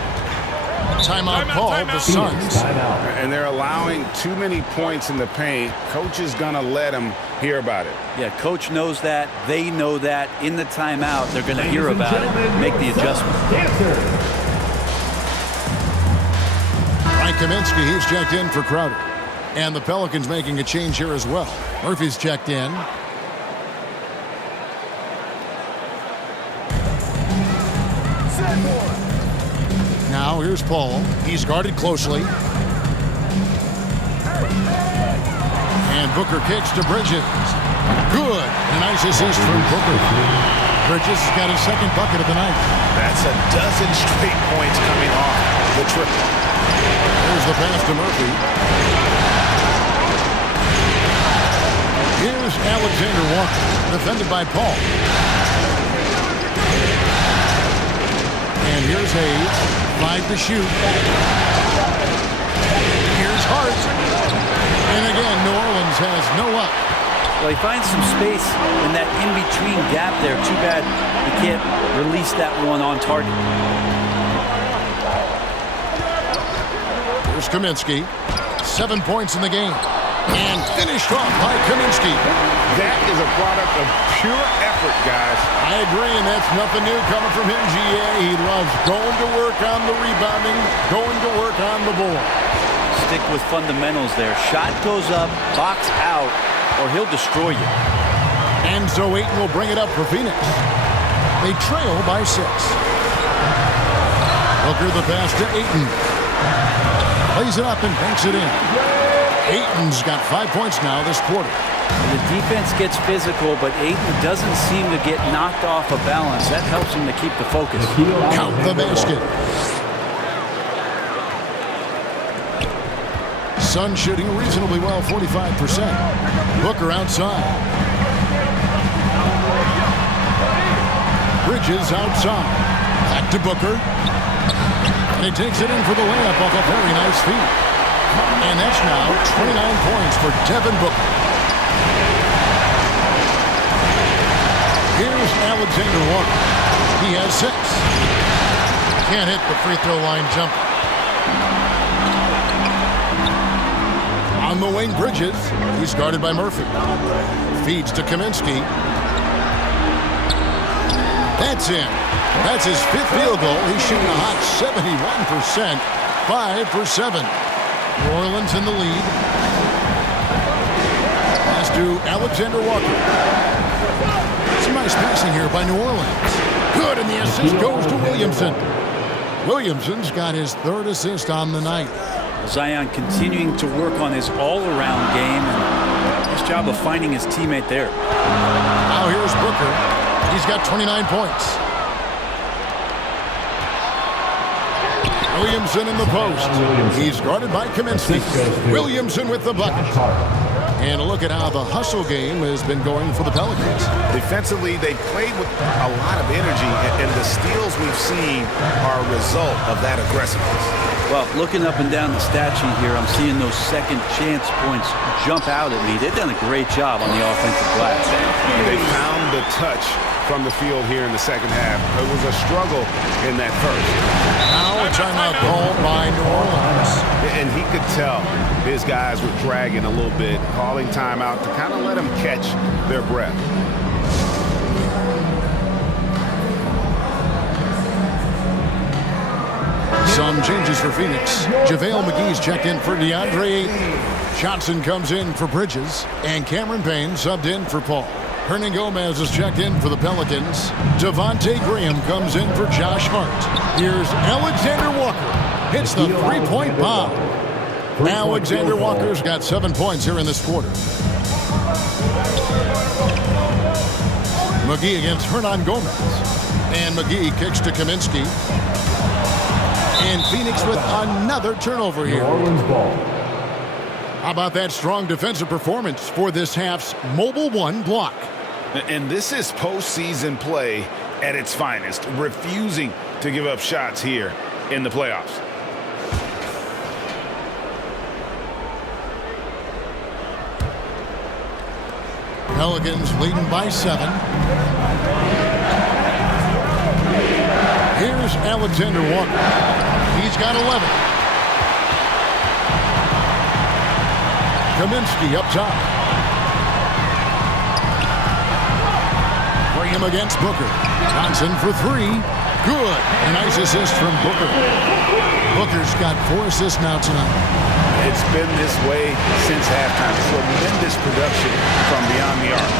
Timeout called, the Suns. And they're allowing too many points in the paint. Coach is going to let them hear about it. Yeah, coach knows that. They know that. In the timeout, they're going to hear about it, make the adjustment. Frank Kaminsky, he's checked in for Crowder. And the Pelicans making a change here as well. Murphy's checked in. Set one. Now here's Paul. He's guarded closely. And Booker kicks to Bridges. Good. And a nice assist from Booker. Bridges has got his second bucket of the night. That's a dozen straight points coming off the triple. Here's the pass to Murphy. Here's Alexander Walker, defended by Paul. And here's Hayes. 5 to shoot. Here's Hart. And again, New Orleans has no up. Well, he finds some space in that in-between gap there. Too bad he can't release that one on target. Here's Kaminsky. 7 points in the game. And finished off by Kaminsky. That is a product of pure effort, guys. I agree, and that's nothing new coming from him, GA. He loves going to work on the rebounding, going to work on the board. Stick with fundamentals there. Shot goes up, box out, or he'll destroy you. And so Ayton will bring it up for Phoenix. They trail by 6. Booker the pass to Ayton. Plays it up and banks it in. Ayton's got 5 points now this quarter. The defense gets physical, but Ayton doesn't seem to get knocked off of balance. That helps him to keep the focus. Count the basket. Sun shooting reasonably well, 45%. Booker outside. Bridges outside. Back to Booker. And he takes it in for the layup off a very nice feed. And that's now 29 points for Devin Booker. Here's Alexander Walker. He has 6. Can't hit the free throw line jumper. On the wing, Bridges. He's guarded by Murphy. Feeds to Kaminsky. That's in. That's his 5th field goal. He's shooting a hot 71%. 5 for 7. New Orleans in the lead. Pass to Alexander Walker. Some nice passing here by New Orleans. Good, and the assist goes to Williamson. Williamson's got his 3rd assist on the night. Zion continuing to work on his all-around game. And nice job of finding his teammate there. Now here's Booker. He's got 29 points. Williamson in the post. He's guarded by Kaminsky. Williamson with the bucket. And a look at how the hustle game has been going for the Pelicans. Defensively, they played with a lot of energy, and the steals we've seen are a result of that aggressiveness. Well, looking up and down the stat sheet here, I'm seeing those second chance points jump out at me. They've done a great job on the offensive glass. They found the touch from the field here in the second half. It was a struggle in that first. Now a timeout called by New Orleans. And he could tell his guys were dragging a little bit, calling timeout to kind of let them catch their breath. Some changes for Phoenix. JaVale McGee's checked in for DeAndre Ayton. Johnson comes in for Bridges. And Cameron Payne subbed in for Paul. Hernan Gomez is checked in for the Pelicans. Devontae Graham comes in for Josh Hart. Here's Alexander Walker. Hits the three-point bomb. Alexander Walker's got 7 points here in this quarter. McGee against Hernan Gomez. And McGee kicks to Kaminsky. And Phoenix with another turnover here. New Orleans ball. How about that strong defensive performance for this half's Mobile One block? And this is postseason play at its finest, refusing to give up shots here in the playoffs. Pelicans leading by 7. Here's Alexander Walker. He's got 11. Kaminsky up top. Graham against Booker. Johnson for 3. Good. A nice assist from Booker. Booker's got 4 assists now tonight. It's been this way since halftime. Tremendous production from beyond the arc.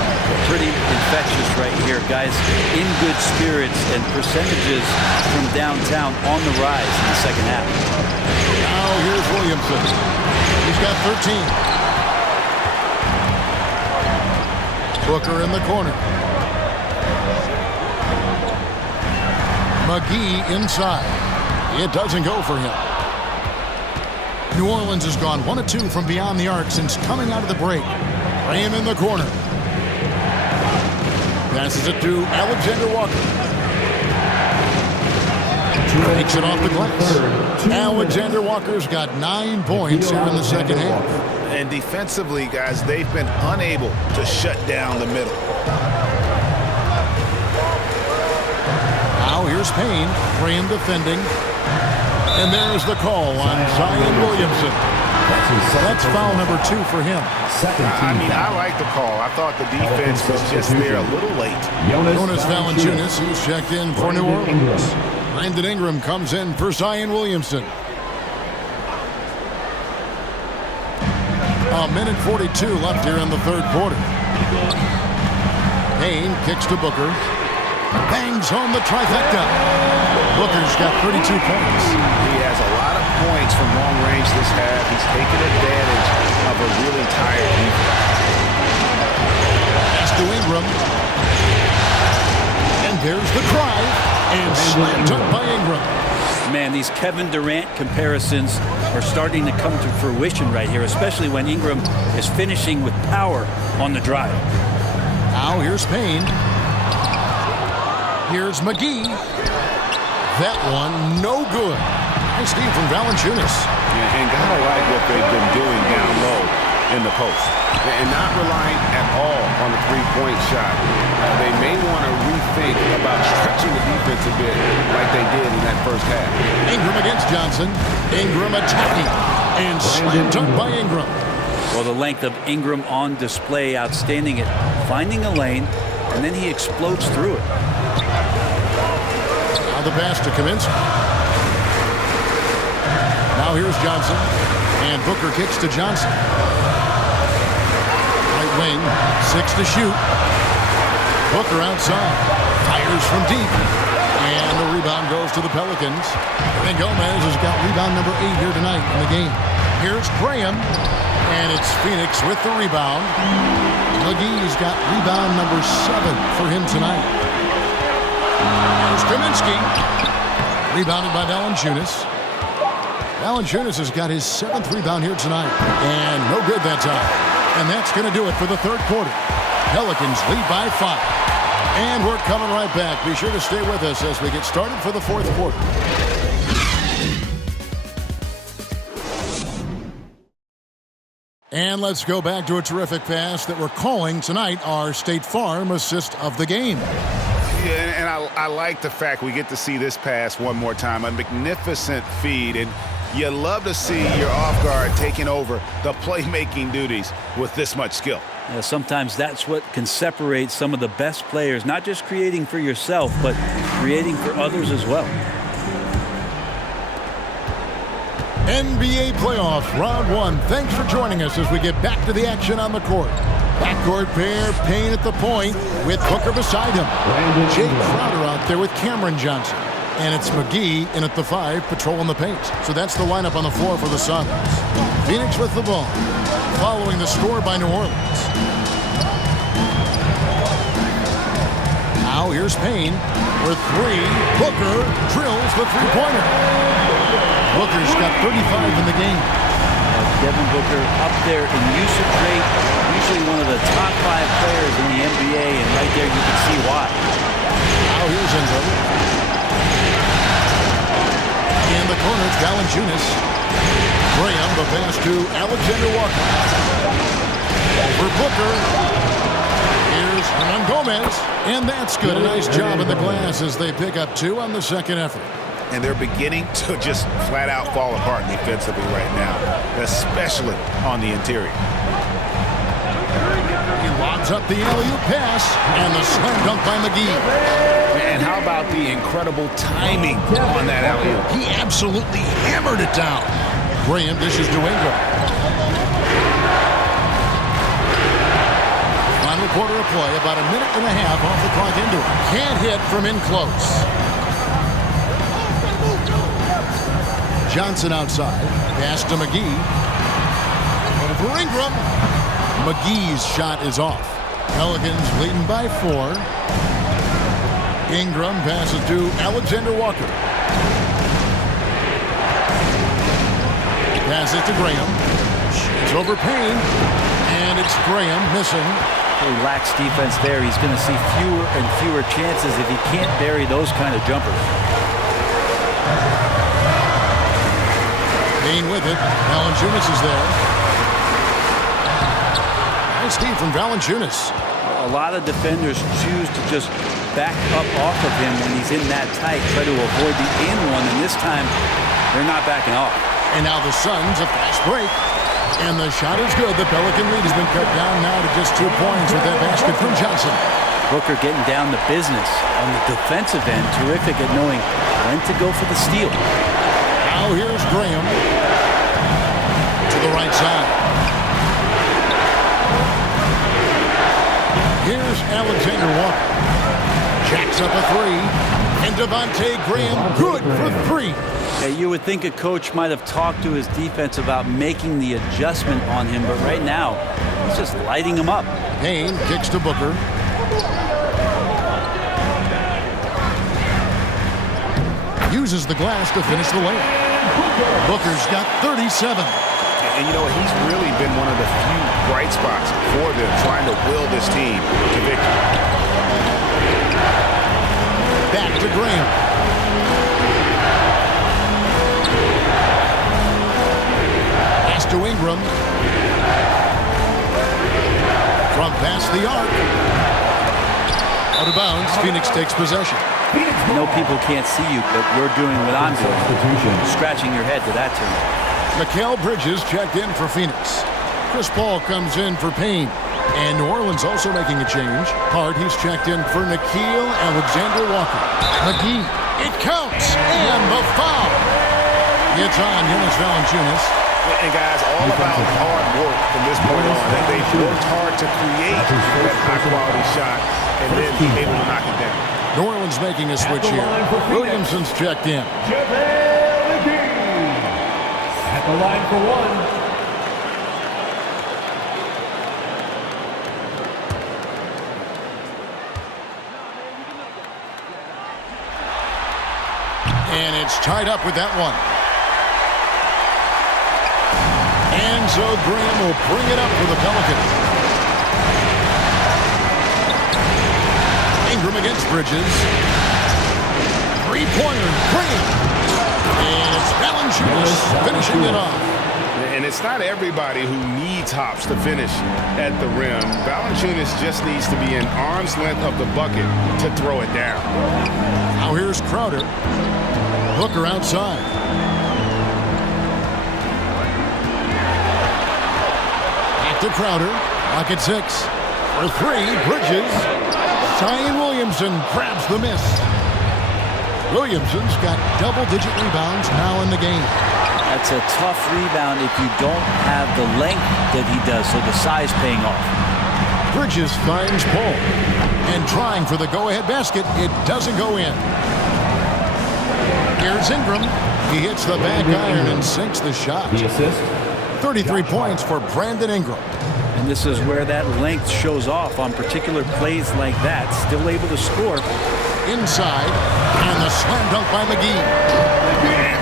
Pretty infectious right here, guys. In good spirits and percentages from downtown on the rise in the second half. Now here's Williamson. He's got 13. Booker in the corner. McGee inside. It doesn't go for him. New Orleans has gone 1 of 2 from beyond the arc since coming out of the break. Graham in the corner. Passes it to Alexander Walker. Takes it off the glass. Alexander Walker's got 9 points here in the second half. And defensively, guys, they've been unable to shut down the middle. Now here's Payne. Graham defending. And there's the call on Zion Williamson. That's foul number 2 for him. I mean, I like the call. I thought the defense was just there a little late. Jonas Valanciunas, who's checked in for New Orleans. Brandon Ingram comes in for Zion Williamson. A minute 42 left here in the third quarter. Payne kicks to Booker. Bangs home the trifecta. Booker's got 32 points. He has a lot of points from long range this half. He's taken advantage of a really tired defense. Pass to Ingram. And there's the drive. And slam dunk by Ingram. Man, these Kevin Durant comparisons are starting to come to fruition right here, especially when Ingram is finishing with power on the drive. Now here's Payne. Here's McGee. That one, no good. Nice steal from Valanciunas. And gotta like what they've been doing down low in the post. And not relying at all on the three-point shot. They may want to rethink about stretching the defense a bit like they did in that first half. Ingram against Johnson. Ingram attacking. And slam dunk by Ingram. Well, the length of Ingram on display, outstanding at finding a lane, and then he explodes through it. Now the pass to Kaminsky. Now here's Johnson. And Booker kicks to Johnson. Right wing. 6 to shoot. Booker outside. Fires from deep. And the rebound goes to the Pelicans. And Gomez has got rebound number 8 here tonight in the game. Here's Graham. And it's Phoenix with the rebound. McGee's got rebound number 7 for him tonight. Here's Kaminsky. Rebounded by Valanciunas. Valanciunas has got his 7th rebound here tonight. And no good that time. And that's going to do it for the third quarter. Pelicans lead by 5. And we're coming right back. Be sure to stay with us as we get started for the fourth quarter. And let's go back to a terrific pass that we're calling tonight our State Farm assist of the game. Yeah, and I like the fact we get to see this pass one more time. A magnificent feed, and you love to see your off guard taking over the playmaking duties with this much skill. Yeah, sometimes that's what can separate some of the best players, not just creating for yourself, but creating for others as well. NBA playoffs, round 1. Thanks for joining us as we get back to the action on the court. Backcourt pair, Payne at the point with Booker beside him. Jake Crowder out there with Cameron Johnson. And it's McGee in at the 5, patrolling the paint. So that's the lineup on the floor for the Suns. Phoenix with the ball, following the score by New Orleans. Now here's Payne for 3. Booker drills the three-pointer. Booker's got 35 in the game. Devin Booker up there in usage rate, usually one of the top 5 players in the NBA, and right there you can see why. Now here's Ingram. In the corner, it's Valanciunas. Graham, the pass to Alexander Walker. Over Booker. Here's Hernan Gomez. And that's good. A nice job in the glass as they pick up 2 on the second effort. And they're beginning to just flat out fall apart defensively right now, especially on the interior. He lobs up the alley-oop pass, and the slam dunk by McGee. And how about the incredible timing on that alley-oop? He absolutely hammered it down. Graham dishes to Ingram. Final quarter of play, about a minute and a half off the clock into it. Can't hit from in close. Johnson outside. Pass to McGee. Over Ingram. McGee's shot is off. Pelicans leading by 4. Ingram passes to Alexander Walker. Passes to Graham. It's over Payne. And it's Graham missing. He lacks defense there. He's going to see fewer and fewer chances if he can't bury those kind of jumpers. Payne with it. Valanciunas is there. Nice feed from Valanciunas. A lot of defenders choose to just back up off of him when he's in that tight, try to avoid the in one, and this time they're not backing off. And now the Suns, a fast break. And the shot is good. The Pelican lead has been cut down now to just 2 points with that basket from Johnson. Booker getting down to business on the defensive end. Terrific at knowing when to go for the steal. Now here's Graham to the right side. Here's Alexander Walker. Jacks up a 3. And Devontae Graham good for 3. Yeah, you would think a coach might have talked to his defense about making the adjustment on him, but right now, he's just lighting him up. Payne kicks to Booker. Uses the glass to finish the lane. Booker's got 37. And you know, he's really been one of the few bright spots for them, trying to will this team to victory. Back to Graham. To Ingram. From past the arc. Out of bounds. Phoenix takes possession. I know people can't see you, but you're doing what I'm doing. Scratching your head to that term. Mikal Bridges checked in for Phoenix. Chris Paul comes in for Payne. And New Orleans also making a change. Hart, he's checked in for Nickeil Alexander-Walker. McGee. It counts. And the foul. It's on Jonas Valanciunas. And guys, all about hard work from this point on. They worked hard to create that high-quality shot and then able to knock it down. New Orleans making a switch here. Williamson's checked in. At the line for 1. And it's tied up with that one. And so Graham will bring it up for the Pelicans. Ingram against Bridges. Three-pointer, Graham. And it's Valanciunas finishing it off. And it's not everybody who needs hops to finish at the rim. Valanciunas just needs to be an arm's length of the bucket to throw it down. Now here's Crowder. Booker outside. Back to Crowder. Lock at 6. For 3, Bridges. Zion Williamson grabs the miss. Williamson's got double-digit rebounds now in the game. That's a tough rebound if you don't have the length that he does, so the size paying off. Bridges finds Paul. And trying for the go-ahead basket, it doesn't go in. Here's Ingram. He hits the back iron and sinks the shot. The assist. 33 points for Brandon Ingram. And this is where that length shows off on particular plays like that. Still able to score. Inside. And the slam dunk by McGee.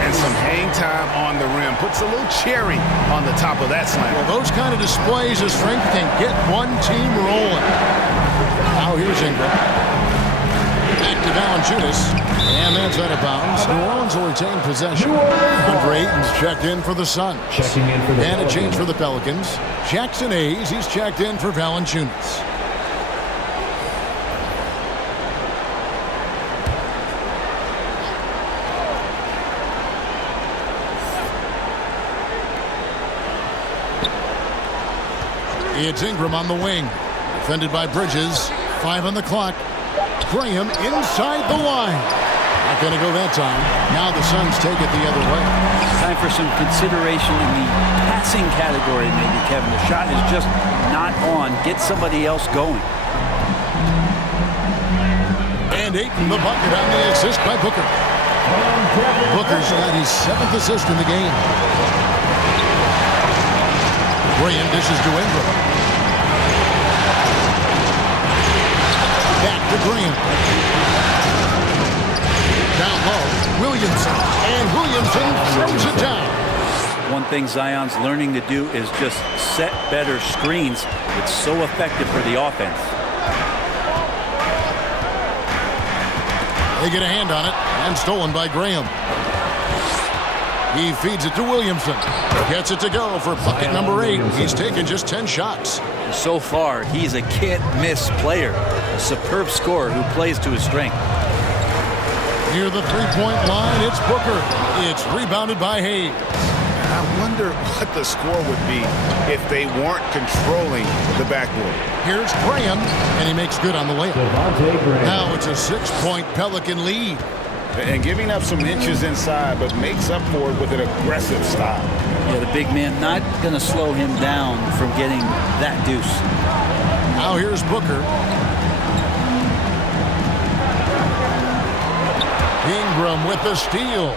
And some hang time on the rim. Puts a little cherry on the top of that slam. Well, those kind of displays of strength can get one team rolling. Now here's Ingram. Back to Valanciunas. And that's out of bounds. New Orleans will retain possession. Andre Ayton's checked in for the Suns. Checking in for the And a change for the Pelicans. Jackson Hayes, he's checked in for Valanciunas. It's Ingram on the wing. Defended by Bridges. 5 on the clock. Graham inside the line. Not going to go that time. Now the Suns take it the other way. Time for some consideration in the passing category, maybe, Kevin. The shot is just not on. Get somebody else going. And Ayton the bucket on the assist by Booker. Booker's got his 7th assist in the game. Graham dishes to Ingram. Back to Graham. Down low, Williamson. And Williamson throws it down. One thing Zion's learning to do is just set better screens. It's so effective for the offense. They get a hand on it, and stolen by Graham. He feeds it to Williamson. Gets it to go for bucket number 8. He's taken just 10 shots. So far, he's a can't-miss player. A superb scorer who plays to his strength. Near the three-point line, it's Booker. It's rebounded by Hayes. I wonder what the score would be if they weren't controlling the backboard. Here's Graham, and he makes good on the layup. Now it's a 6-point Pelican lead. And giving up some inches inside, but makes up for it with an aggressive style. Yeah, the big man not going to slow him down from getting that deuce. Now here's Booker. Ingram with the steal.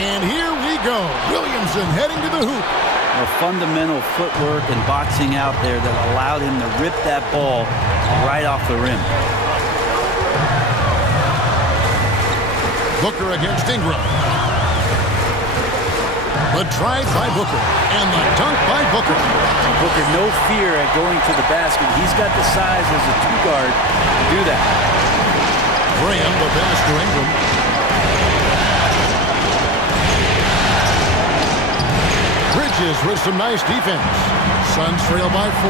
And here we go. Williamson heading to the hoop. A fundamental footwork and boxing out there that allowed him to rip that ball right off the rim. Booker against Ingram. The drive by Booker. And the dunk by Booker. Booker, no fear at going to the basket. He's got the size as a 2-guard to do that. Graham, the pass to Ingram. Bridges with some nice defense. Suns trail by 4.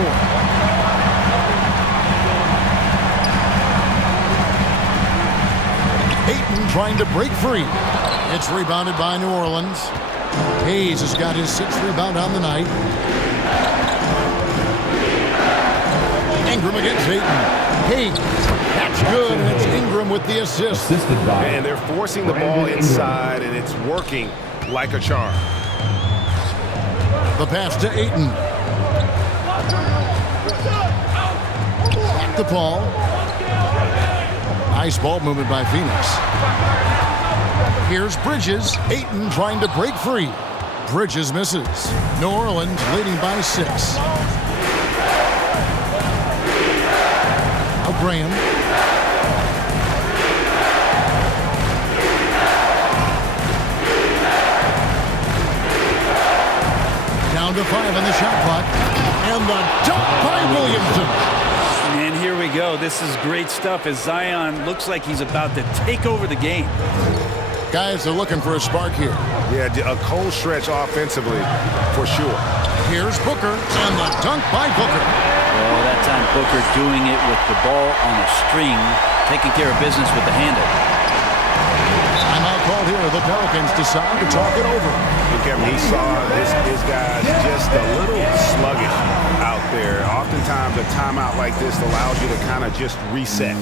Ayton trying to break free. It's rebounded by New Orleans. Hayes has got his 6th rebound on the night. Ingram against Ayton. Hayes. That's good, and it's Ingram with the assist. And they're forcing the ball inside, and it's working like a charm. The pass to Ayton. Back to Paul. Nice ball movement by Phoenix. Here's Bridges. Ayton trying to break free. Bridges misses. New Orleans leading by 6. Now Graham. Down to 5 on the shot clock. And the dunk by Williamson. And here we go. This is great stuff as Zion looks like he's about to take over the game. Guys are looking for a spark here. Yeah, a cold stretch offensively, for sure. Here's Booker, and the dunk by Booker. Well, that time Booker doing it with the ball on a string, taking care of business with the handle. Timeout called here. The Pelicans decide to talk it over. Kevin, he saw his guys just a little sluggish out there. Oftentimes, a timeout like this allows you to kind of just reset.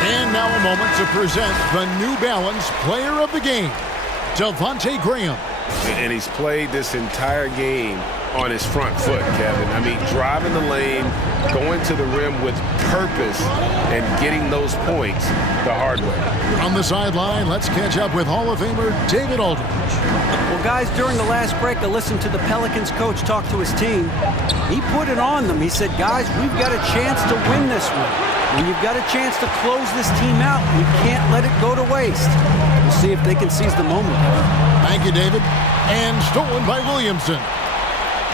And now a moment to present the New Balance Player of the Game, Devontae Graham. And he's played this entire game on his front foot, Kevin. I mean, driving the lane, going to the rim with purpose, and getting those points the hard way. On the sideline, let's catch up with Hall of Famer David Aldridge. Well, guys, during the last break, I listened to the Pelicans coach talk to his team. He put it on them. He said, guys, we've got a chance to win this one. When you've got a chance to close this team out, we can't let it go to waste. We'll see if they can seize the moment. Thank you, David. And stolen by Williamson.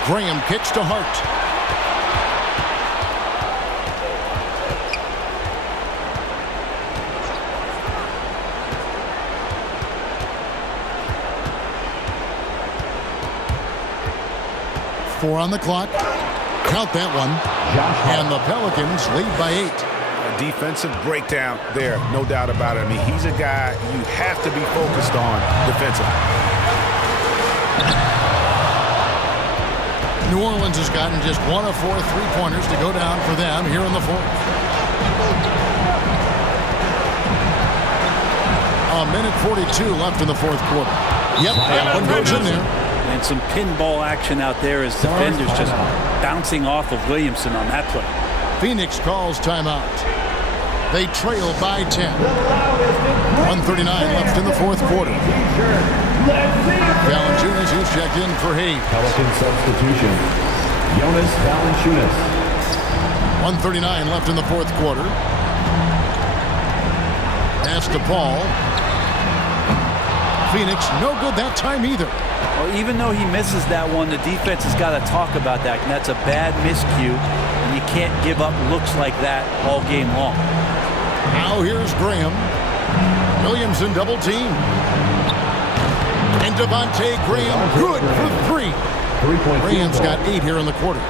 Graham kicks to Hart. Four on the clock. Count that one. And the Pelicans lead by 8. A defensive breakdown there, no doubt about it. I mean, he's a guy you have to be focused on defensively. New Orleans has gotten just 1 of 4 3-pointers to go down for them here in the 4th. A minute 42 left in the fourth quarter. Yep, that one goes in there. And some pinball action out there as defenders just bouncing off of Williamson on that play. Phoenix calls timeout. They trail by 10. 1:39 left in the fourth quarter. Valanciunas, who's checked in for Hayes. Pelican substitution. Jonas Valanciunas. 1:39 left in the fourth quarter. Pass to Paul. Phoenix, no good that time either. Well, even though he misses that one, the defense has got to talk about that. And that's a bad miscue, and you can't give up looks like that all game long. Now here's Graham. Williamson double team. And Devontae Graham good for three. Graham's got 8 here in the quarter.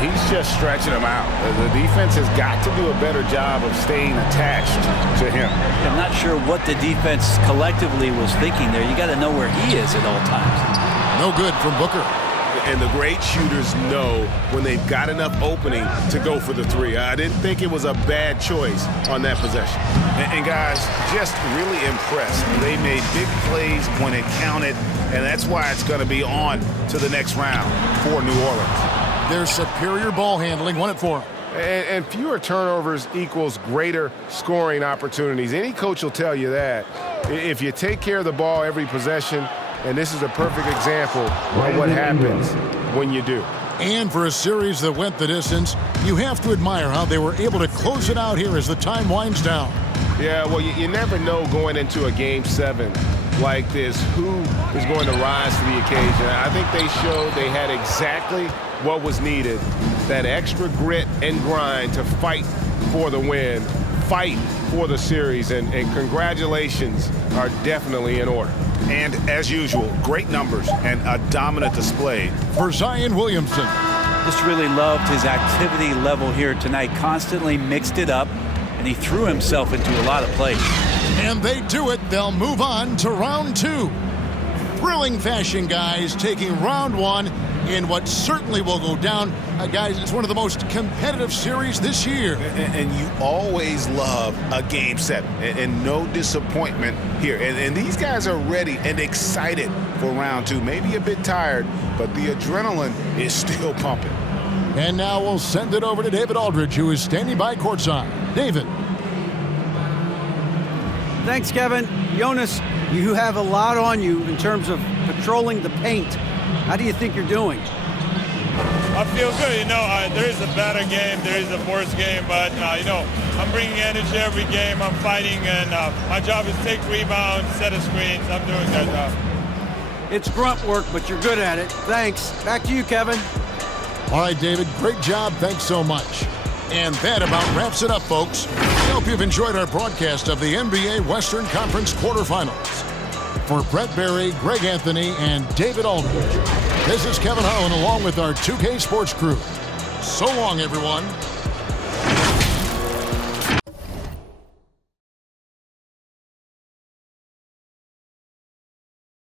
He's just stretching him out. The defense has got to do a better job of staying attached to him. I'm not sure what the defense collectively was thinking there. You got to know where he is at all times. No good from Booker. And the great shooters know when they've got enough opening to go for the three. I didn't think it was a bad choice on that possession. And guys, just really impressed. They made big plays when it counted, and that's why it's going to be on to the next round for New Orleans. Their superior ball handling won it for them. And fewer turnovers equals greater scoring opportunities. Any coach will tell you that. If you take care of the ball every possession, and this is a perfect example of what happens when you do. And for a series that went the distance, you have to admire how they were able to close it out here as the time winds down. Yeah, well, you never know going into a Game 7 like this who is going to rise to the occasion. I think they showed they had exactly what was needed, that extra grit and grind to fight for the win, fight for the series, and congratulations are definitely in order. And as usual, great numbers and a dominant display for Zion Williamson. Just really loved his activity level here tonight. Constantly mixed it up, and he threw himself into a lot of plays. And they do it. They'll move on to round 2. Thrilling fashion, guys, taking round 1 in what certainly will go down. Guys, it's one of the most competitive series this year. And you always love a Game 7, and no disappointment here. And these guys are ready and excited for round 2. Maybe a bit tired, but the adrenaline is still pumping. And now we'll send it over to David Aldridge, who is standing by courtside. David. Thanks, Kevin. Jonas, you have a lot on you in terms of patrolling the paint. How do you think you're doing? I feel good. There is a better game, there is a worse game, but, I'm bringing energy every game. I'm fighting, and my job is to take rebounds, set of screens. I'm doing that job. It's grunt work, but you're good at it. Thanks. Back to you, Kevin. All right, David, great job. Thanks so much. And that about wraps it up, folks. I hope you've enjoyed our broadcast of the NBA Western Conference quarterfinals. For Brett Berry, Greg Anthony, and David Aldridge, this is Kevin Harlan along with our 2K Sports crew. So long, everyone.